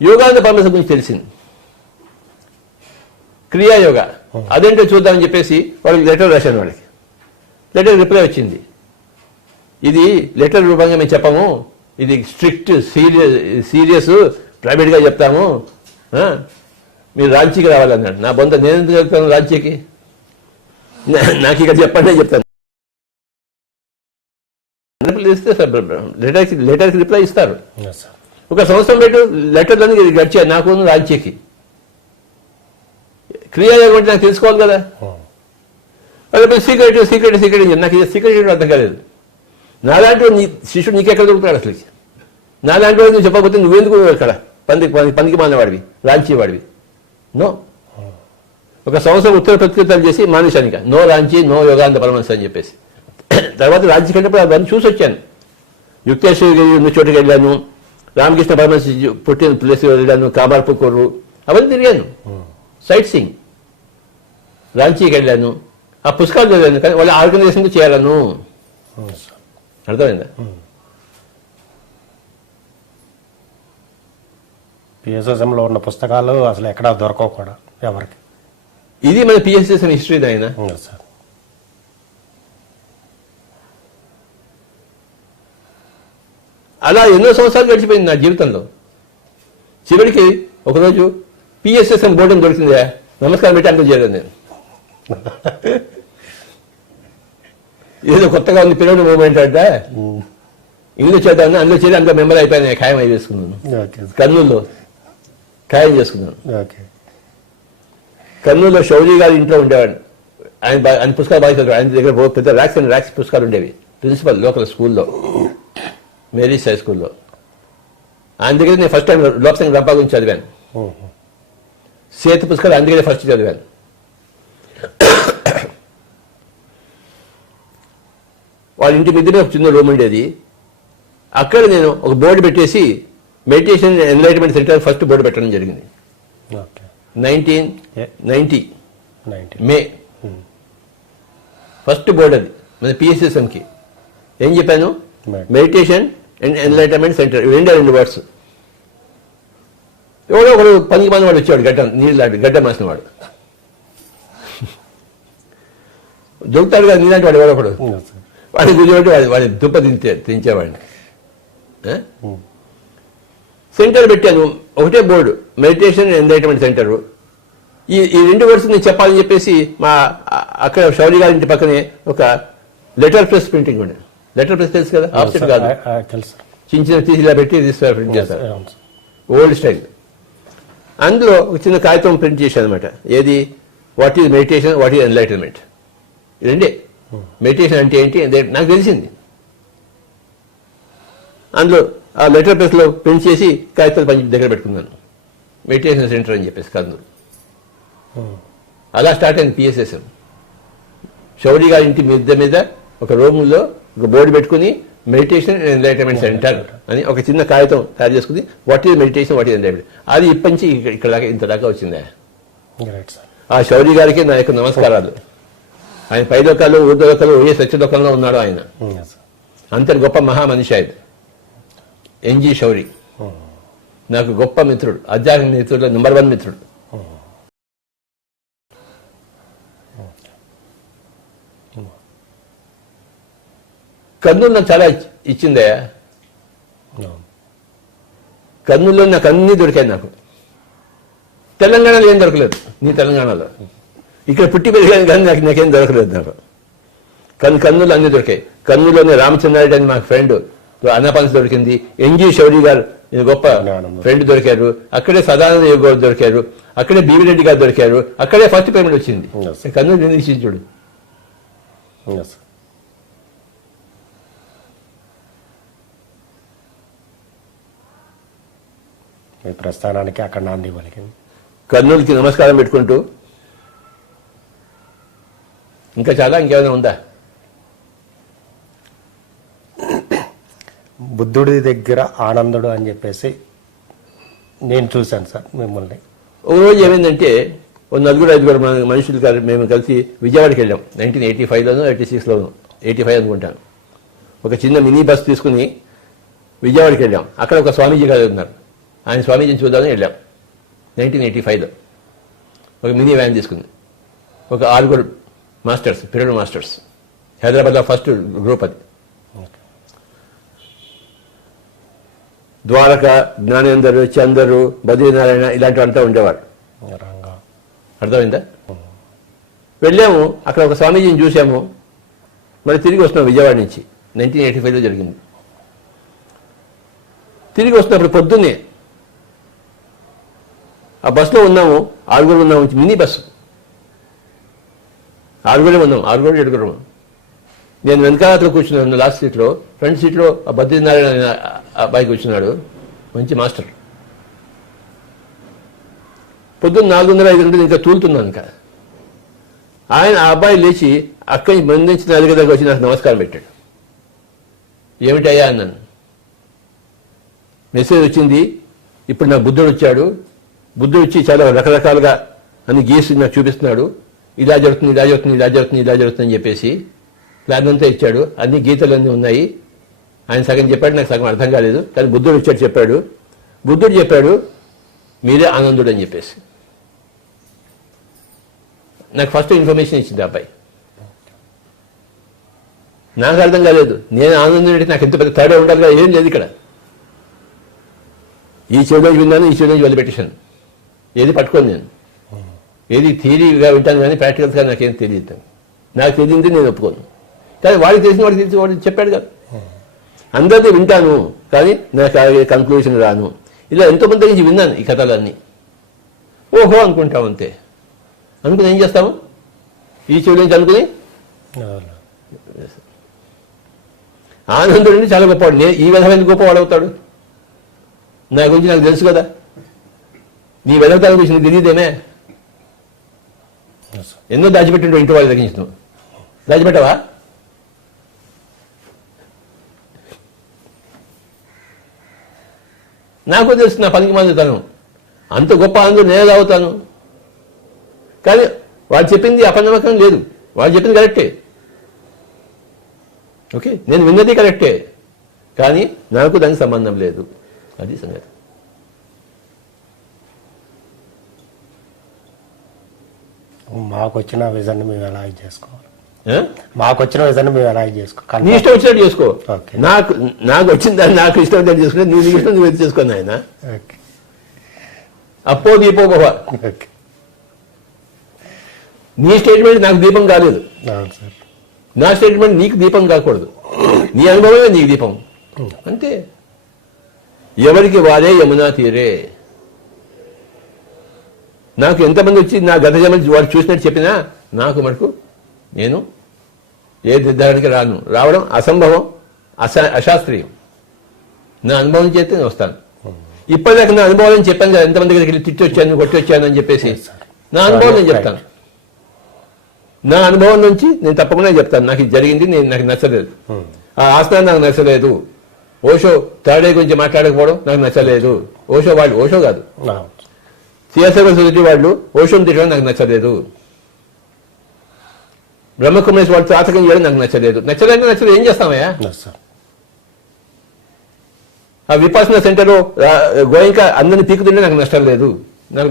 యోగానంద పరమహంస గురించి తెలిసింది, క్రియాయోగా. అదేంటో చూద్దామని చెప్పేసి వాళ్ళకి లెటర్ రాశాను. వాళ్ళకి లెటర్ రిప్లై వచ్చింది. ఇది లెటర్ రూపంగా మేము చెప్పము, ఇది స్ట్రిక్ట్ సీరియస్ ప్రైవేట్గా చెప్తాము, మీరు రాంచీకి రావాలన్నాడు. నా బొంత నేను ఎందుకు చెప్తాను రాంచీకి? నాకు ఇక్కడ చెప్పండి అని చెప్తాను. ఇస్తే లెటర్కి రిప్లై ఇస్తారు. ఒక సంవత్సరం పెట్టు లెటర్లన్నీ గడిచాయి నాకు రాంచీకి. క్రియాయోగం అంటే నాకు తెలుసుకోవాలి కదా. సీక్రెట్ సీక్రెట్ సీక్రెట్ నాకు సీక్రెట్ అర్థం కాలేదు. నాలాంటి నీ శిష్యుడు నీకెక్కడ దొరుకుతాడు అసలు? నాలాంటి వాడు నువ్వు చెప్పకపోతే నువ్వెందుకు అక్కడ పనికి మానేవాడివి, రాంచీ వాడివి? నో. ఒక సంవత్సరం ఉత్తర ప్రత్యుత్తరాలు చేసి మానేశానిక. నో రాంచీ, నో యోగానంద పరమహంస అని చెప్పేసి. తర్వాత రాంచీకి వెళ్ళినప్పుడు అవన్నీ చూసి వచ్చాను. యుక్తేశ్వరి ఉన్న చోటుకి వెళ్ళాను, రామకృష్ణ పరమహంస పుట్టిన ప్లేస్ వెళ్ళాను, కామార్పుకూరు అవన్నీ తిరిగాను. Sight seeing. రాంచీకి వెళ్ళాను, ఆ పుస్తకాలు చదివాను, కానీ వాళ్ళ ఆర్గనైజేషన్ చేయాలను. అర్థమైందా? పిఎస్ఎస్ఎంలో ఉన్న పుస్తకాలు అసలు ఎక్కడా దొరకవు కూడా ఎవరికి. ఇది మన పిఎస్ఎస్ఎం హిస్టరీ ఆయన. సార్ అలా ఎన్నో సంవత్సరాలు గడిచిపోయింది నా జీవితంలో. చివరికి ఒకరోజు పిఎస్ఎస్ఎం బోర్డు దొరికిందే, నమస్కారం పెట్టి అందులో చేరాను నేను. ఏదో కొత్తగా ఉంది పిల్లలు మూమెంట్ అంటే ఇందులో చేద్దామని అందులో చేరి అందులో మెంబర్ అయిపోయాను, ఖాయం అయి చేసుకున్నాను. కర్నూలులో ఖాయం చేసుకున్నాను. కర్నూలులో షౌరీ గారి ఇంట్లో ఉండేవాడు. ఆయన పుస్తకాలు బాగా చదివాడు. ఆయన దగ్గర పెద్ద ర్యాక్స్ అండ్ ర్యాక్స్ పుస్తకాలు ఉండేవి. ప్రిన్సిపల్ లోకల్ స్కూల్లో, మేరీస్ హై స్కూల్లో. ఆయన దగ్గర నేను ఫస్ట్ టైం లోక్సంగ్ రంపా గురించి చదివాను. సేతు పుస్తకాలు ఆయన దగ్గర ఫస్ట్ చదివాను. వాళ్ళ ఇంటి మిద్దె ఒక చిన్న రూమ్ ఉండేది. అక్కడ నేను ఒక బోర్డు పెట్టేసి meditation enlightenment centre first board పెట్టడం జరిగింది. 1990 మే ఫస్ట్ బోర్డు అది మన పిఎస్ఎస్ఎంకి. ఏం చెప్పాను? Meditation and enlightenment centre. రెండు వర్డ్స్. ఎవడో ఒకడు 10 మంది వాడు వచ్చేవాడు, గడ్డ మాసిన వాడు దొరుకుతాడు కదా, నీలాంటి వాడు ఎవడో ఒకడు. వాడి గురించి వాడి దుప్ప దించేవాడిని. సెంటర్ పెట్టాను, ఒకటే board, meditation and enlightenment centre. ఈ రెండు వర్డ్స్ నేను చెప్పాలని చెప్పేసి మా అక్కడ షౌరీ గారి ఇంటి పక్కనే ఒక లెటర్ ప్రెస్ ప్రింటింగ్ ఉండే. లెటర్ ప్రెస్ తెలుసు కదా, ఆఫ్సెట్ కాదు, చిన్న చిన్న తీసి ఇలా పెట్టి ప్రింట్ చేస్తారు, ఓల్డ్ స్టైల్. అందులో ఒక చిన్న కాగితం ప్రింట్ చేశాను అనమాట. ఏది? What is meditation, what is enlightenment. రెండే. మెడిటేషన్ అంటే ఏంటి నాకు తెలిసింది. అందులో ఆ లెటర్ ప్రెస్లో ప్రింట్ చేసి కాగితాలు పని దగ్గర పెట్టుకున్నాను. మెడిటేషన్ సెంటర్ అని చెప్పేసి కర్నూలు. అలా స్టార్ట్ అయింది పిఎస్ఎస్ఎం. షౌరీ గారి ఇంటి మిద్దె మీద ఒక రూముల్లో ఒక బోర్డు పెట్టుకుని మెడిటేషన్ అండ్ ఎన్లైటన్మెంట్ సెంటర్ అని ఒక చిన్న కాగితం తయారు చేసుకుని what is meditation, what is enlightenment. అది ఇప్పటి ఇక్కడ దాకా ఇంతదాకా వచ్చిందా. ఆ షౌరీ గారికి నా యొక్క నమస్కారాలు. ఆయన పైలోకాలు, ఊర్ధలోకాలు, ఏ సత్యలోకంలో ఉన్నాడు ఆయన. అంతటి గొప్ప మహామనిషి ఆయన ఎన్జి షౌరీ. నాకు గొప్ప మిత్రుడు, ఆధ్యాత్మిక మిత్రుడు, నెంబర్ 1 మిత్రుడు. కర్నూలు నాకు చాలా ఇచ్చిందే. కర్నూలులో నాకు అన్నీ దొరికాయి. నాకు తెలంగాణలో ఏం దొరకలేదు. నీ తెలంగాణలో ఇక్కడ పుట్టి పెరిగాను కానీ నాకేం దొరకలేదు. నాకు కానీ కర్నూలు అన్నీ దొరికాయి. కర్నూలులోనే రామచంద్రారెడ్డి అని మాకు ఫ్రెండ్ అన్నపాన్స్ దొరికింది. ఎన్జి షౌరీ గారు గొప్ప ఫ్రెండ్ దొరికారు. అక్కడే సదానంద యోగి గారు దొరికారు. అక్కడే బీవిరెడ్డి గారు దొరికారు. అక్కడే ఫస్ట్ పేమెంట్ వచ్చింది. కర్నూలు నిర్ణయించి చూడు. మీ ప్రస్థానానికి అక్కడ నాంది పలికింది. కర్నూలుకి నమస్కారం పెట్టుకుంటూ ఇంకా చాలా ఇంకేమైనా ఉందా? బుద్ధుడి దగ్గర ఆనందుడు అని చెప్పేసి నేను చూశాను సార్ మిమ్మల్ని. ఒక రోజు ఏమైందంటే ఓ 4-5 మనుషులు మేము కలిసి విజయవాడకి వెళ్ళాం. 1985లోనో 86లోనో, 85 అనుకుంటాను. ఒక చిన్న మినీ బస్ తీసుకుని విజయవాడకి వెళ్ళాం. అక్కడ ఒక స్వామీజీ గారు ఉన్నారు. ఆయన స్వామీజీని చూద్దామని వెళ్ళాం 1985లో. ఒక మినీ వ్యాన్ తీసుకుంది. ఒక 6 మాస్టర్స్, పిరమిడ్ మాస్టర్స్, హైదరాబాద్లో ఫస్ట్ గ్రూప్ అది. ద్వారక, జ్ఞానేందరు, చందరు, బద్రీనారాయణ ఇలాంటి వాళ్ళంతా ఉండేవారు. అర్థమైందా? వెళ్ళాము, అక్కడ ఒక స్వామీజీని చూసాము. మరి తిరిగి వస్తున్నాం విజయవాడ నుంచి. 1985లో జరిగింది. తిరిగి వస్తున్నప్పుడు పొద్దున్నే ఆ బస్సులో ఉన్నాము. 6 ఉన్నాము. Mini bus. 6 ఉన్నాం. 6-7. నేను వెనకాల కూర్చున్నాను లాస్ట్ సీట్లో. ఫ్రంట్ సీట్లో ఆ బద్రీనారాయణ అనే అబ్బాయి కూర్చున్నాడు, మంచి మాస్టర్. పొద్దున్న 4:30-5 ఇంకా తూలుతున్నాను. ఇంకా ఆయన ఆ అబ్బాయి లేచి అక్కడి మందించిన అలిగ దగ్గర వచ్చి నాకు నమస్కారం పెట్టాడు. ఏమిటయ్యా అన్నాను. మెసేజ్ వచ్చింది, ఇప్పుడు నాకు బుద్ధుడు వచ్చాడు, బుద్ధుడు వచ్చి చాలా రకరకాలుగా అన్ని గీసి నాకు చూపిస్తున్నాడు, ఇలా జరుగుతుంది ఇలా జరుగుతుంది ఇలా జరుగుతుంది ఇలా జరుగుతుంది అని చెప్పేసి ప్లాన్ అంతా ఇచ్చాడు, అన్ని గీతలన్నీ ఉన్నాయి. ఆయన సగం చెప్పాడు, నాకు సగం అర్థం కాలేదు, కానీ బుద్ధుడు వచ్చాడు చెప్పాడు. బుద్ధుడు చెప్పాడు మీరే ఆనందుడు అని చెప్పేసి. నాకు ఫస్ట్ ఇన్ఫర్మేషన్ ఇచ్చింది ఆ అబ్బాయి. నాకు అర్థం కాలేదు, నేను ఆనందం అంటే నాకు ఎంత పెద్ద తేడా ఉండాలి కదా, ఏం లేదు ఇక్కడ. ఈ చెడు విన్నాను, ఈ చెడు వదిలిపెట్టేశాను, ఏది పట్టుకోను నేను, ఏది థియరీగా వింటాను కానీ ప్రాక్టికల్గా నాకేం తెలియదు. నాకు తెలియదు నేను ఒప్పుకోను, కానీ వాడికి తెలిసిన వాడికి తెలిసి వాడు చెప్పాడు కదా. అందరిది వింటాను కానీ నాకు కన్క్లూషన్ రాను. ఇలా ఎంతోమంది దగ్గర నుంచి విన్నాను ఈ కథలన్నీ. ఓహో అనుకుంటాం అంతే. అనుకుని ఏం చేస్తాము, ఈ చెడు నుంచి అనుకుని ఆనందుడిని చాలా గొప్పవాడు. నేను ఈ విధమైన గొప్పవాడు అవుతాడు? నా గురించి నాకు తెలుసు కదా, నీ వెదవతాల గురించి నీకు తెలియదేమే. ఎన్నో దాచిపెట్టింటావు ఇంటి వాళ్ళ దగ్గర నుంచి. దాచిపెట్టావా? నాకు తెలుసు నా పనికి మందుతాను, అంత గొప్ప ఆనందం నేనే తాగుతాను. కానీ వాడు చెప్పింది అపనమ్మకం లేదు, వాడు చెప్పింది కరెక్టే. ఓకే, నేను విన్నది కరెక్టే, కానీ నాకు దానికి సంబంధం లేదు. అది సంగతి. మాకు వచ్చిన విజన్ మేము ఎలా చేసుకోవాలి, మాకు వచ్చిన విజన్ మేము ఎలా చేసుకోవాలి. నీ ఇష్టం వచ్చినట్టు చేసుకో. నాకు వచ్చిన దాన్ని నాకు ఇష్టం వచ్చినట్టు చేసుకుని నువ్వు నీ ఇష్టం నువ్వు చేసుకుని ఆయన అప్పో దీపో బాబా. నీ స్టేట్మెంట్ నాకు దీపం కాలేదు, నా స్టేట్మెంట్ నీకు దీపం కాకూడదు. నీ అనుభవమే నీకు దీపం అంతే. ఎవరికి వారే యమునా తీరే. నాకు ఎంతమంది వచ్చి నా గత జన్మ వాడు చూసినట్టు చెప్పినా నాకు మటుకు నేను ఏ నిర్ధారణకి రావడం అసంభవం, అశాస్త్రీయం. నా అనుభవం చేస్తే నేను వస్తాను. ఇప్పటిదాకా నా అనుభవం చెప్పాను కదా, ఎంతమంది దగ్గరికి వెళ్ళి తిట్టి వచ్చాను కొట్టి వచ్చాను అని చెప్పేసి నా అనుభవం నేను చెప్తాను. నా అనుభవం నుంచి నేను తప్పకుండా చెప్తాను, నాకు ఇది జరిగింది, నాకు నచ్చలేదు, ఆ ఆసనం నాకు నచ్చలేదు, ఓషో థర్డ్ ఐ గురించి మాట్లాడకపోవడం నాకు నచ్చలేదు. ఓషో కాదు, సిఎస్ఐ సొసైటీ వాళ్ళు ఓషోని తిట్టడం నాకు నచ్చలేదు, బ్రహ్మకుమారేష్ వాళ్ళు తాతకం చేయడం నాకు నచ్చలేదు. నచ్చలేదు ఏం చేస్తామయ్యా? ఆ విపాసన సెంటర్లో గోయింకా అందరినీ పీకుతుంటే నాకు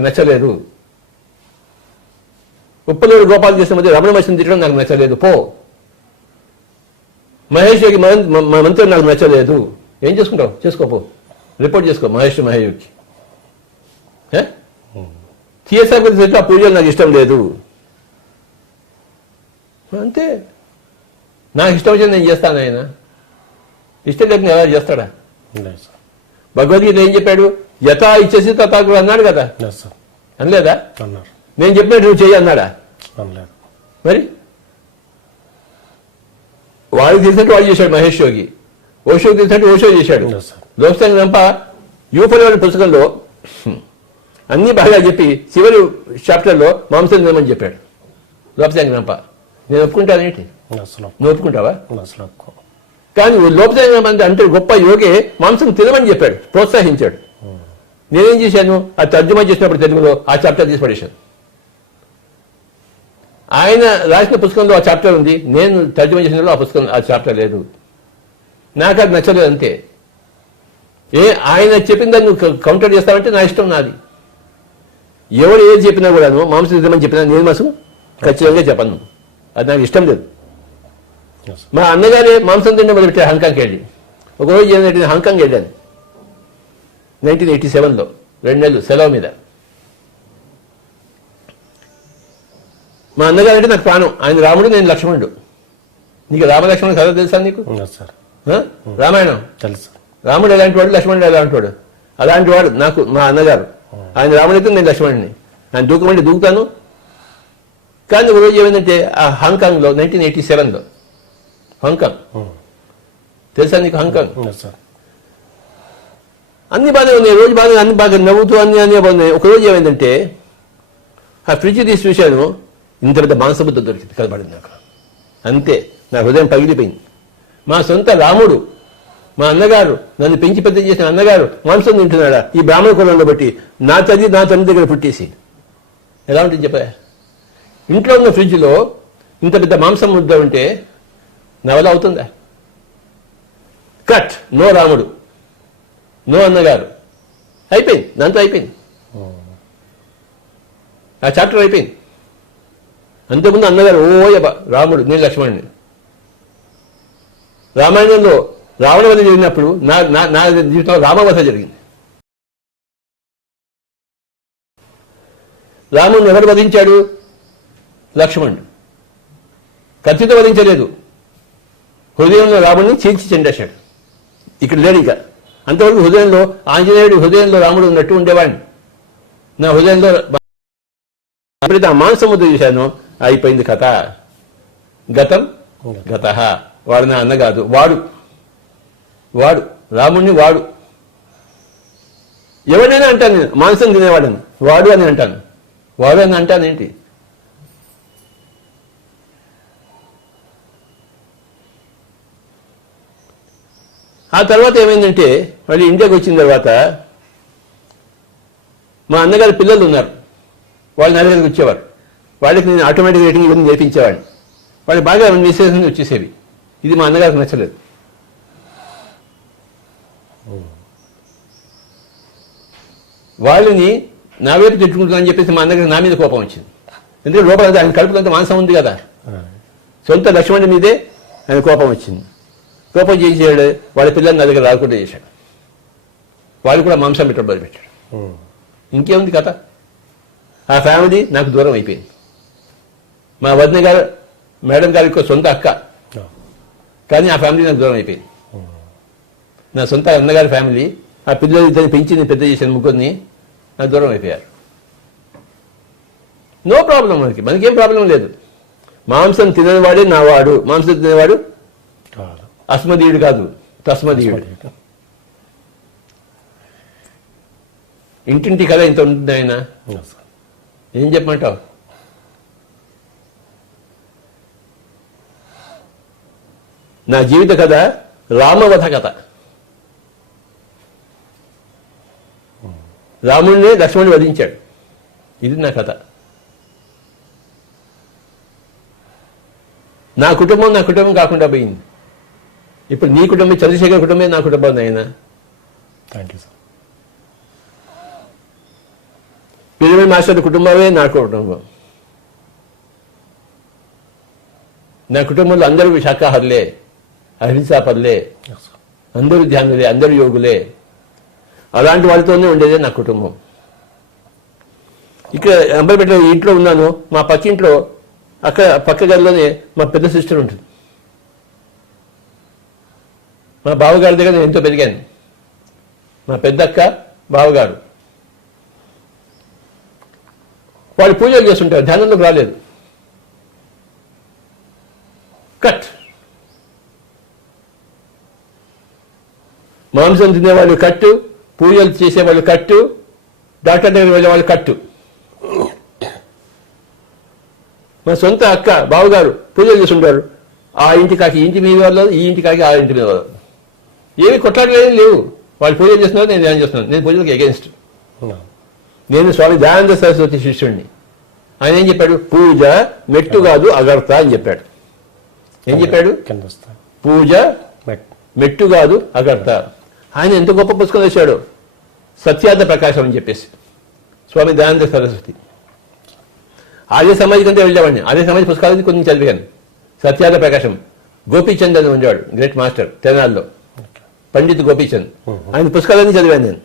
నచ్చలేదు. ఉప్పలూరు గోపాల్ చేసిన మధ్య రమణ మహర్షిని తిట్టడం నాకు నచ్చలేదు. పో. మహేష్ యోగి మంత్రి నాకు నచ్చలేదు. ఏం చేసుకుంటావు? చేసుకోపో, రిపోర్ట్ చేసుకో మహేష్ యోగికి. సిఎస్ఆర్ గురించి ఆ పూజలు నాకు ఇష్టం లేదు అంతే. నాకు ఇష్టం వచ్చింది నేను చేస్తాను, ఆయన ఇష్టం లేకుండా ఎలా చేస్తాడా? భగవద్గీత ఏం చెప్పాడు? యథా ఇచ్చేసి తథాగురు అన్నాడు కదా, అనలేదా? నేను చెప్పినట్టు నువ్వు చెయ్యి అన్నాడా? మరి వాడికి తెలిసినట్టు వాడు చేశాడు మహేష్ యోగి, ఓషోకి తెలిసినట్టు ఓషో చేశాడు. లోక్సంగ్ రంప యూపల్ పుస్తకంలో అన్ని బాగా చెప్పి చివరి చాప్టర్లో మాంసం తినమని చెప్పాడు లోపసాంగ్ రంప. నేను ఒప్పుకుంటానేంటి? నువ్వు ఒప్పుకుంటావా? కానీ లోపసాంగ్ రంప అంటే గొప్ప యోగే మాంసం తినమని చెప్పాడు, ప్రోత్సహించాడు. నేనేం చేశాను? ఆ తర్జుమా చేసినప్పుడు తెలుగులో ఆ చాప్టర్ తీసి పడేశాను. ఆయన రాసిన పుస్తకంలో ఆ చాప్టర్ ఉంది, నేను తర్జుమా చేసిన ఆ పుస్తకం ఆ చాప్టర్ లేదు. నాకు అది నచ్చలేదు అంతే. ఆయన చెప్పిన దాన్ని నువ్వు కౌంటర్ చేస్తావంటే నా ఇష్టం, నాది. ఎవరు ఏది చెప్పినా కూడాను మాంసం తినమని చెప్పినా నేను మాసం ఖచ్చితంగా చెప్పను, అది నాకు ఇష్టం లేదు. మా అన్నగారే మాంసం తినడం మొదలుపెట్టారు హాంకాంగ్కి వెళ్ళి. ఒకరోజు ఏంటంటే హాంకాంగ్ వెళ్ళాను 1987లో, 2 నెలలు సెలవు మీద. మా అన్నగారు అంటే నాకు ప్రాణం. ఆయన రాముడు, నేను లక్ష్మణుడు. నీకు రామలక్ష్మణుడు కథ తెలుసా నీకు? రామాయణం తెలుసు. రాముడు ఎలాంటి వాడు, లక్ష్మణుడు ఎలాంటి వాడు? అలాంటి వాడు నాకు మా అన్నగారు. ఆయన రాముడైతే నేను లక్ష్మణుడిని. ఆయన దూకమంటే దూకుతాను. కానీ ఒక రోజు ఏమైందంటే ఆ హాంకాంగ్లో 1987లో, హాంకాంగ్ తెలుసా నీకు? హాంకాంగ్ అన్ని బాగానే ఉన్నాయి, రోజు బాగా అన్ని బాగా నవ్వుతూ అన్ని బాగున్నాయి. ఒక రోజు ఏమైందంటే ఆ ఫ్రిడ్జ్ తీసి చూశాను, ఇంత పెద్ద మాంసబుద్ధ దొరికింది, కనబడింది నాకు. అంతే, నా హృదయం పగిలిపోయింది. మా సొంత రాముడు మా అన్నగారు నన్ను పెంచి పెద్ద చేసిన అన్నగారు మాంసం తింటున్నాడా ఈ బ్రాహ్మణ కులంలో బట్టి నా తండ్రి దగ్గర పుట్టేసి ఎలా ఉంటుంది చెప్పా. ఇంట్లో ఉన్న ఫ్రిడ్జ్లో ఇంత పెద్ద మాంసం ముద్ద ఉంటే నా వల్ల అవుతుందా? కట్, నో రాముడు, నో అన్నగారు, అయిపోయింది, దాంతో అయిపోయింది, ఆ చాప్టర్ అయిపోయింది. అంతకుముందు అన్నగారు ఓయబ రాముడు, నేను లక్ష్మణుని. రామాయణంలో రావణవధ జరిగినప్పుడు నా జీవితంలో రామవధ జరిగింది. రాముడిని ఎవరు వధించాడు? లక్ష్మణుడు. కత్తితో వధించలేదు, హృదయంలో రాముడిని చీల్చి చెండేశాడు. ఇక్కడ లేడు ఇక. అంతవరకు హృదయంలో ఆంజనేయుడు హృదయంలో రాముడు ఉన్నట్టు ఉండేవాడిని. నా హృదయంలో ఎప్పుడైతే ఆ మాంసం ముద్ద చూశానో అయిపోయింది కథ. గతం గత. వాడు నా అన్న కాదు, వాడు రాముణ్ణి వాడు. ఎవరైనా అంటాను నేను మాంసం తినేవాడని, వాడు అని అంటాను. వాడు అని అంటానేంటి? ఆ తర్వాత ఏమైందంటే మళ్ళీ ఇండియాకి వచ్చిన తర్వాత మా అన్నగారి పిల్లలు ఉన్నారు, వాళ్ళు నా దగ్గరికి వచ్చేవారు. వాళ్ళకి నేను ఆటోమేటిక్ రేటింగ్ ఇవన్నీ నేర్పించేవాడిని. వాళ్ళు బాగా మెసేజ్ వచ్చేసేవి. ఇది మా అన్నగారికి నచ్చలేదు. వాళ్ళని నా వైపు తిట్టుకుంటున్నానని చెప్పేసి మా అన్నగారికి నా మీద కోపం వచ్చింది. ఎందుకంటే లోపల ఆయన కడుపులంతా మాంసం ఉంది కదా, సొంత లక్ష్మణుడి మీదే ఆయన కోపం వచ్చింది. కోపం చేసాడు, వాళ్ళ పిల్లల్ని నా దగ్గర రాకుండా చేశాడు. వాళ్ళు కూడా మాంసం పెట్టడం మొదలుపెట్టాడు. ఇంకేముంది కథ? ఆ ఫ్యామిలీ నాకు దూరం అయిపోయింది. మా వదిన గారు మేడం గారికి సొంత అక్క, కానీ ఆ ఫ్యామిలీ నాకు దూరం అయిపోయింది. నా సొంత అన్నగారి ఫ్యామిలీ, ఆ పిల్లలు ఇద్దరిని పెంచి నేను పెద్ద చేశాను, ముగ్గురిని, నాకు దూరం అయిపోయారు. నో ప్రాబ్లం, మనకేం ప్రాబ్లం లేదు. మాంసం తినేవాడే నా వాడు, మాంసం తినేవాడు అస్మదీయుడు కాదు, తస్మదీయుడు. ఇంటింటి కథ ఇంత ఉంటుంది. ఆయన ఏం చెప్పమంటావు? నా జీవిత కథ రామవధ కథ. రాముడిని లక్ష్మణుని వధించాడు. ఇది నా కథ. నా కుటుంబం కాకుండా పోయింది. ఇప్పుడు నీ కుటుంబం, చంద్రశేఖర్ కుటుంబమే నా కుటుంబం. ఆయన thank you sir. Pyramid master కుటుంబమే నా కుటుంబం. నా కుటుంబంలో అందరూ శాకాహారులే, అహింసాపరులే, అందరూ ధ్యానులే, అందరూ యోగులే. అలాంటి వాళ్ళతోనే ఉండేదే నా కుటుంబం. ఇక్కడ అంబర్పేట ఇంట్లో ఉన్నాను. మా పక్కింట్లో అక్కడ పక్క గదిలోనే మా పెద్ద సిస్టర్ ఉంటుంది. మా బావగారి దగ్గర నేను ఎంతో పెరిగాను. మా పెద్దక్క, బావగారు వాళ్ళు పూజలు చేస్తుంటారు, ధ్యానంలోకి రాలేదు. కట్. మాంసం తినేవాళ్ళు కట్టు, పూజలు చేసేవాళ్ళు కట్టు, డాక్టర్ దగ్గర వెళ్ళే వాళ్ళు కట్టు. మా సొంత అక్క, బావగారు పూజలు చేస్తుంటారు. ఆ ఇంటి కాకి ఈ ఇంటి మీద వాళ్ళు, ఈ ఇంటి కాకి ఆ ఇంటి మీద వాళ్ళు. ఏమి కొట్లాడలేదు లేవు. వాళ్ళు పూజలు చేస్తున్నారు, నేను ధ్యానం చేస్తున్నాను. నేను పూజలకు ఎగెన్స్ట్. నేను స్వామి దయానంద సరస్వతి శిష్యుడిని. ఆయన ఏం చెప్పాడు? పూజ మెట్టు కాదు అగర్త అని చెప్పాడు. ఏం చెప్పాడు? పూజ మెట్టు కాదు అగర్త. ఆయన ఎంత గొప్ప పుస్తకం వేశాడు, సత్యార్థ ప్రకాశం అని చెప్పేసి. స్వామి దయానంద సరస్వతి. ఆర్య సమాజ్ కంటే వెళ్ళేవాడిని. ఆర్య సమాజ్ పుస్తకాలని కొన్ని చదివాను. సత్యార్థ ప్రకాశం. గోపీచంద్ అని ఉండేవాడు, గ్రేట్ మాస్టర్, తెనాల్లో. పండిత్ గోపీచంద్. ఆయన పుస్తకాలన్నీ చదివాను నేను.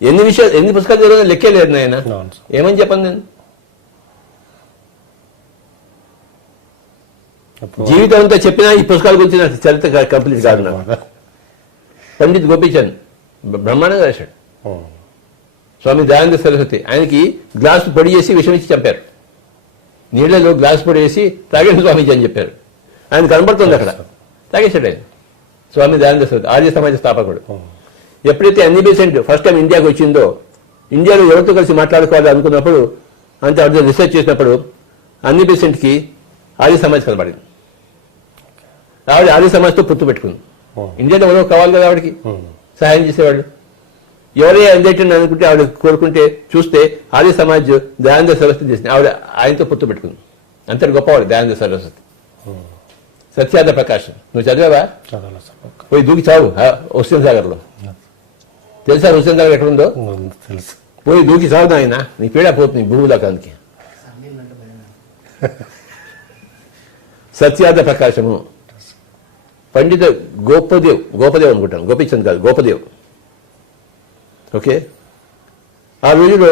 ఎన్ని పుస్తకాలు చదివాను లెక్కే లేదు నాయన. ఏమని చెప్పను నేను? జీవితం అంతా చెప్పినా ఈ పుస్తకాల గురించి నాకు చరిత్ర కంప్లీట్ కాదు. నాకు పండిత్ గోపీచంద్ బ్రహ్మాండంగా రాశాడు. స్వామి దయానంద సరస్వతి ఆయనకి గ్లాసు పొడి చేసి విషం ఇచ్చి చంపారు. నీళ్లలో గ్లాసు పొడి వేసి తాగండి స్వామీజీ అని చెప్పారు. ఆయన కనబడుతుంది అక్కడ, తాగేశాడు ఆయన. స్వామి దయానంద సరస్వతి ఆర్య సమాజ స్థాపకుడు. ఎప్పుడైతే అన్ని బేసెంట్ ఫస్ట్ టైం ఇండియాకి వచ్చిందో, ఇండియాలో ఎవరితో కలిసి మాట్లాడుకోవాలి అనుకున్నప్పుడు, అంతే రీసెర్చ్ చేసినప్పుడు అన్ని బేసెంట్కి ఆర్య సమాజ్ కనబడింది. ఆవిడ ఆర్య సమాజ్తో పొత్తు పెట్టుకుంది. ఇండియాలో ఎవరో కావాలి కదా ఆవిడకి సహాయం చేసేవాళ్ళు. ఎవరే అందటండి అనుకుంటే ఆవిడ కోరుకుంటే చూస్తే ఆర్య సమాజ్ దయానంద సరస్వతి చేసింది. ఆవిడ ఆయనతో పొత్తు పెట్టుకుంది. అంతటి గొప్పవాడు దయానంద సరస్వతి. సత్యార్థ ప్రకాశం నువ్వు చదివావా? పోయి దూకి చావు హుస్సేన్ సాగర్లో. తెలుసా హుస్సేన్ సాగర్ ఎక్కడుందో? తెలుసు. పోయి దూకి చావు నాయన, నీ పీడ పోతుంది భూములకానికి. సత్యార్థ ప్రకాశము. పండిత గోపదేవ్ అనుకుంటాను, గోపీచంద్ కాదు, గోపదేవ్. ఓకే, ఆ రోజులో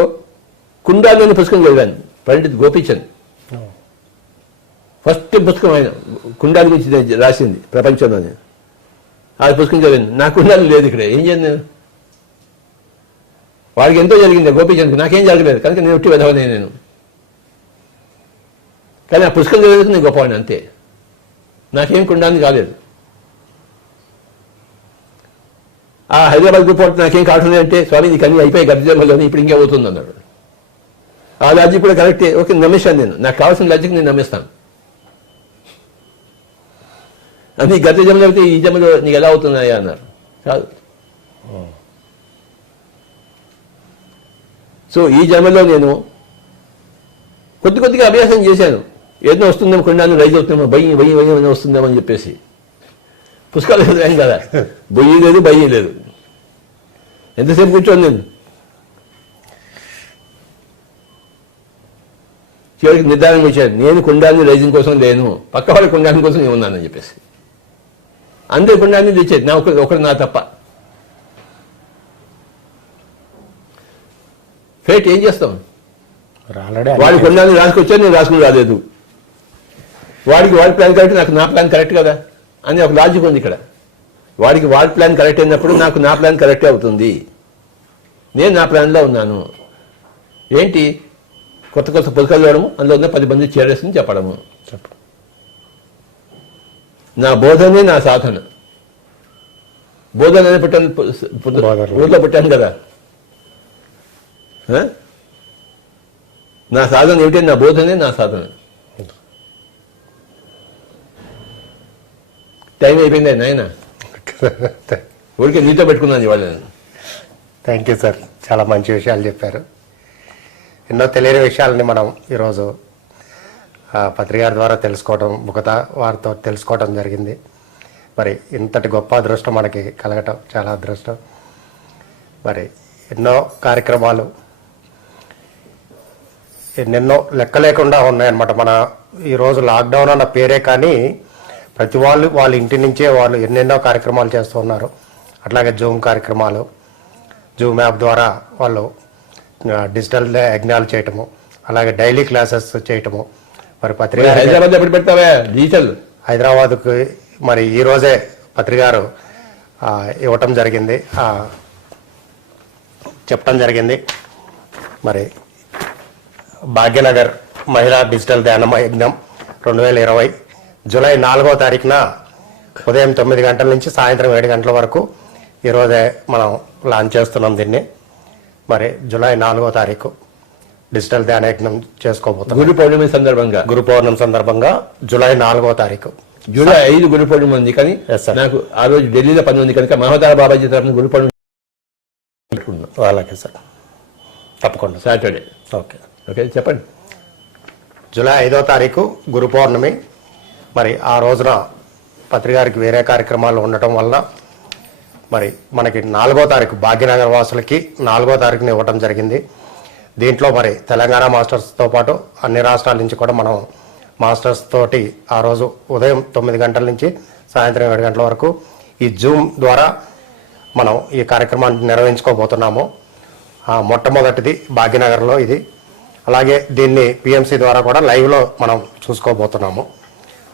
కుండాలోని పుస్తకం చదివాను. పండిత్ గోపీచంద్ ఫస్ట్ పుస్తకం ఆయన కుండాల గురించి రాసింది ప్రపంచంలోనే. ఆ పుస్తకం చదివాను. నా కుండాలు లేదు ఇక్కడ, ఏం చేయను నేను? వాడికి ఎంతో జరిగింది గోపీచంద్కి, నాకేం జరగలేదు కనుక నేను ఒట్టి వెదవనే నేను. కానీ ఆ పుస్తకం చదివేందుకు నేను గొప్పవాడిని అంతే. నాకేం కుండాన్ని కాలేదు. ఆ హైదరాబాద్ రిపోర్ట్ నాకేం కావట్లేదు అంటే, స్వామి నీకు అన్నీ అయిపోయి గర్జంలోని ఇప్పుడు ఇంకే అవుతుంది అన్నాడు. ఆ లాజిక్ కూడా కరెక్టే. ఓకే, నమ్మేశాను నేను. నాకు కావాల్సిన లాజిక్ నేను నమ్మేస్తాను. అది గత జన్మలో అయితే ఈ జన్మలో నీకు ఎలా అవుతున్నాయా అన్నారు. కాదు. సో ఈ జన్మలో నేను కొద్దిగా అభ్యాసం చేశాను. ఏదో వస్తుందేమో, కొండాన్ని రైజ్ అవుతుందేమో, బయ్యి వస్తుందేమో అని చెప్పేసి పుస్తకాలు ఏం కదా, బొయ్యి లేదు బయ్యి లేదు. ఎంతసేపు కూర్చోండి నేను. చివరికి నిర్ధారణ వచ్చాను, నేను కుండాన్ని రైజింగ్ కోసం లేను, పక్కవాడి కుండాన్ని కోసం నేను ఉన్నానని చెప్పేసి. అందరి కుండాన్ని తెచ్చేది నా ఒకరు నా తప్ప. ఫేట్ ఏం చేస్తాం? వాడి కుండాన్ని రాసుకొచ్చాను, నేను రాసుకుని రాలేదు. వాడికి వాడి ప్లాన్ కరెక్ట్, నాకు నా ప్లాన్ కరెక్ట్ కదా అని ఒక లాజిక్ ఉంది ఇక్కడ. వాడికి వాడి ప్లాన్ కరెక్ట్ అయినప్పుడు నాకు నా ప్లాన్ కరెక్టే అవుతుంది. నేను నా ప్లాన్లో ఉన్నాను. ఏంటి? కొత్త పుస్తకాలు ఇవ్వడము, అందులో ఉన్న 10 మంది చేరేసి చెప్పడము. నా బోధనే నా సాధన. బోధన పెట్టాను, ఊళ్ళో పెట్టాను కదా. నా సాధన ఏమిటంటే నా బోధనే నా సాధన. టైం అయిపోయింది నాయన. ఊరికే నీతో పెట్టుకున్నాను ఇవాళ. థ్యాంక్ యూ సార్, చాలా మంచి విషయాలు చెప్పారు. ఎన్నో తెలియని విషయాలని మనం ఈరోజు పత్రికారి ద్వారా తెలుసుకోవడం, ముఖత వారితో తెలుసుకోవడం జరిగింది. మరి ఇంతటి గొప్ప అదృష్టం మనకి కలగటం చాలా అదృష్టం. మరి ఎన్నో కార్యక్రమాలు ఎన్నెన్నో లెక్క లేకుండా ఉన్నాయన్నమాట. మన ఈరోజు లాక్డౌన్ అన్న పేరే కానీ ప్రతి వాళ్ళ ఇంటి నుంచే వాళ్ళు ఎన్నెన్నో కార్యక్రమాలు చేస్తూ ఉన్నారు. అట్లాగే జూమ్ కార్యక్రమాలు, జూమ్ యాప్ ద్వారా వాళ్ళు డిజిటల్ యజ్ఞాలు చేయటము, అలాగే డైలీ క్లాసెస్ చేయటము. మరి హైదరాబాద్కు మరి ఈరోజే పత్రికారు ఇవ్వటం జరిగింది, చెప్పడం జరిగింది. మరి భాగ్యనగర్ మహిళా డిజిటల్ ధ్యాన యజ్ఞం 2020 జూలై 4వ తారీఖున ఉదయం 9 గంటల నుంచి సాయంత్రం 7 గంటల వరకు ఈరోజే మనం లాంచ్ చేస్తున్నాం దీన్ని. మరి జూలై 4వ తారీఖు డిజిటల్ ధ్యాన యజ్ఞం చేసుకోబోతున్నాం. గురు పౌర్ణమి సందర్భంగా జూలై 4వ తారీఖు. జూలై 5 గురు పౌర్ణమి ఉంది, కానీ నాకు ఆ రోజు ఢిల్లీలో పని ఉంది కనుక మహోదర బాబాజీ తరఫున గురు పౌర్ణమి అలాగే సార్, తప్పకుండా. సాటర్డే. ఓకే చెప్పండి. జూలై 5వ తారీఖు గురు పౌర్ణమి. మరి ఆ రోజున పత్రికారికి వేరే కార్యక్రమాలు ఉండటం వల్ల మరి మనకి 4వ తారీఖు భాగ్యనగర్ వాసులకి 4వ తారీఖున ఇవ్వటం జరిగింది. దీంట్లో మరి తెలంగాణ మాస్టర్స్తో పాటు అన్ని రాష్ట్రాల నుంచి కూడా మనం మాస్టర్స్ తోటి ఆ రోజు ఉదయం 9 గంటల నుంచి సాయంత్రం 7 గంటల వరకు ఈ జూమ్ ద్వారా మనం ఈ కార్యక్రమాన్ని నిర్వహించుకోబోతున్నాము. మొట్టమొదటిది భాగ్యనగర్లో ఇది. అలాగే దీన్ని పిఎంసి ద్వారా కూడా లైవ్లో మనం చూసుకోబోతున్నాము.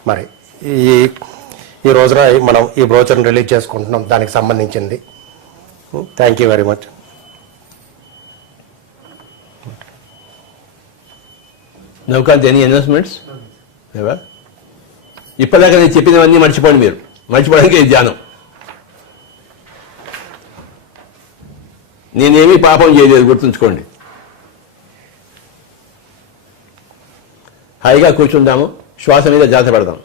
మరి ఈ రోజున మనం ఈ బ్రోచర్ని రిలీజ్ చేసుకుంటున్నాం దానికి సంబంధించింది. Thank you very much. నౌకాంత్, ఎనీ అనౌన్స్మెంట్స్? ఇప్పటిదాకా నేను చెప్పినవన్నీ మర్చిపోండి. మీరు మర్చిపోవడానికి ఇది ధ్యానం. నేనేమీ పాపం చేయలేదు, గుర్తుంచుకోండి. హాయిగా కూర్చుందాము, శ్వాస మీద జాత పెడదాం.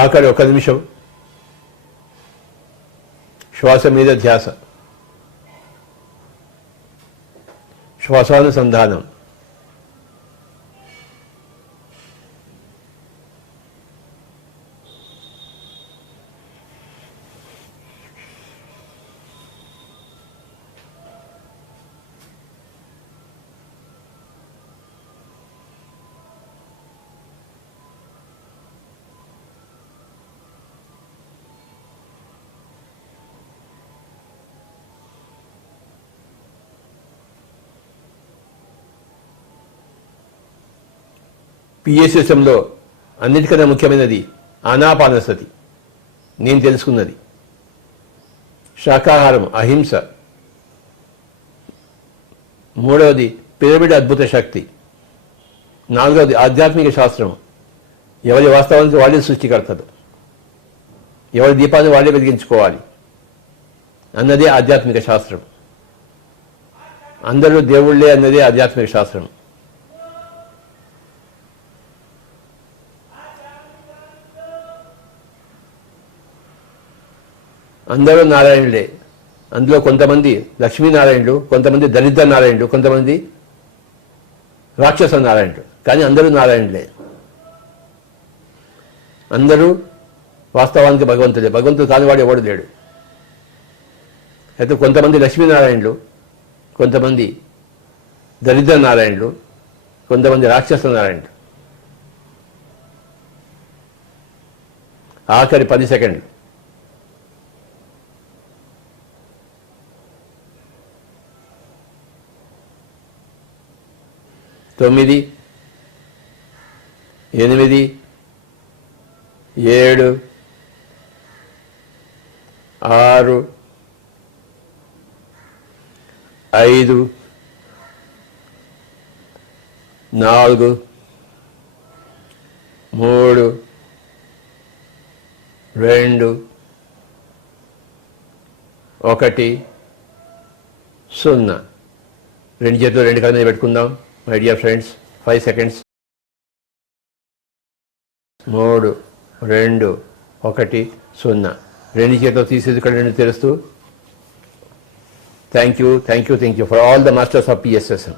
ఆఖరి ఒక నిమిషం శ్వాస మీద ధ్యాస, శ్వాసానుసంధానం. పిఎస్ఎస్ఎంలో అన్నిటికన్నా ముఖ్యమైనది ఆనాపానసతి, నేను తెలుసుకున్నది. శాకాహారం, అహింస. మూడవది పిరమిడ్ అద్భుత శక్తి. నాలుగవది ఆధ్యాత్మిక శాస్త్రం. ఎవరి వాస్తవానికి వాళ్ళే సృష్టికర్తలు, ఎవరి దీపాన్ని వాళ్ళే వెలిగించుకోవాలి అన్నదే ఆధ్యాత్మిక శాస్త్రం. అందరూ దేవుళ్ళే అన్నదే ఆధ్యాత్మిక శాస్త్రం. అందరూ నారాయణులే. అందులో కొంతమంది లక్ష్మీనారాయణులు, కొంతమంది దరిద్ర నారాయణులు, కొంతమంది రాక్షస నారాయణులు, కానీ అందరూ నారాయణులే. అందరూ వాస్తవానికి భగవంతుడే. భగవంతుడు కానివాడు ఎవడు లేడు. అయితే కొంతమంది లక్ష్మీనారాయణులు, కొంతమంది దరిద్ర నారాయణులు, కొంతమంది రాక్షస నారాయణులు. ఆఖరి 10 సెకండ్లు. 9, 8, 7, 6, 5, 4, 3, 2, 1, 0. రెండు చేతులు రెండు కళ్ళ మీద పెట్టుకుందాం. My dear friends, 5 seconds. 3, 2, 1, 0. రెండు చేతులు తీసేది కళ్ళు తెరుస్తూ thank you for all the masters of PSSM.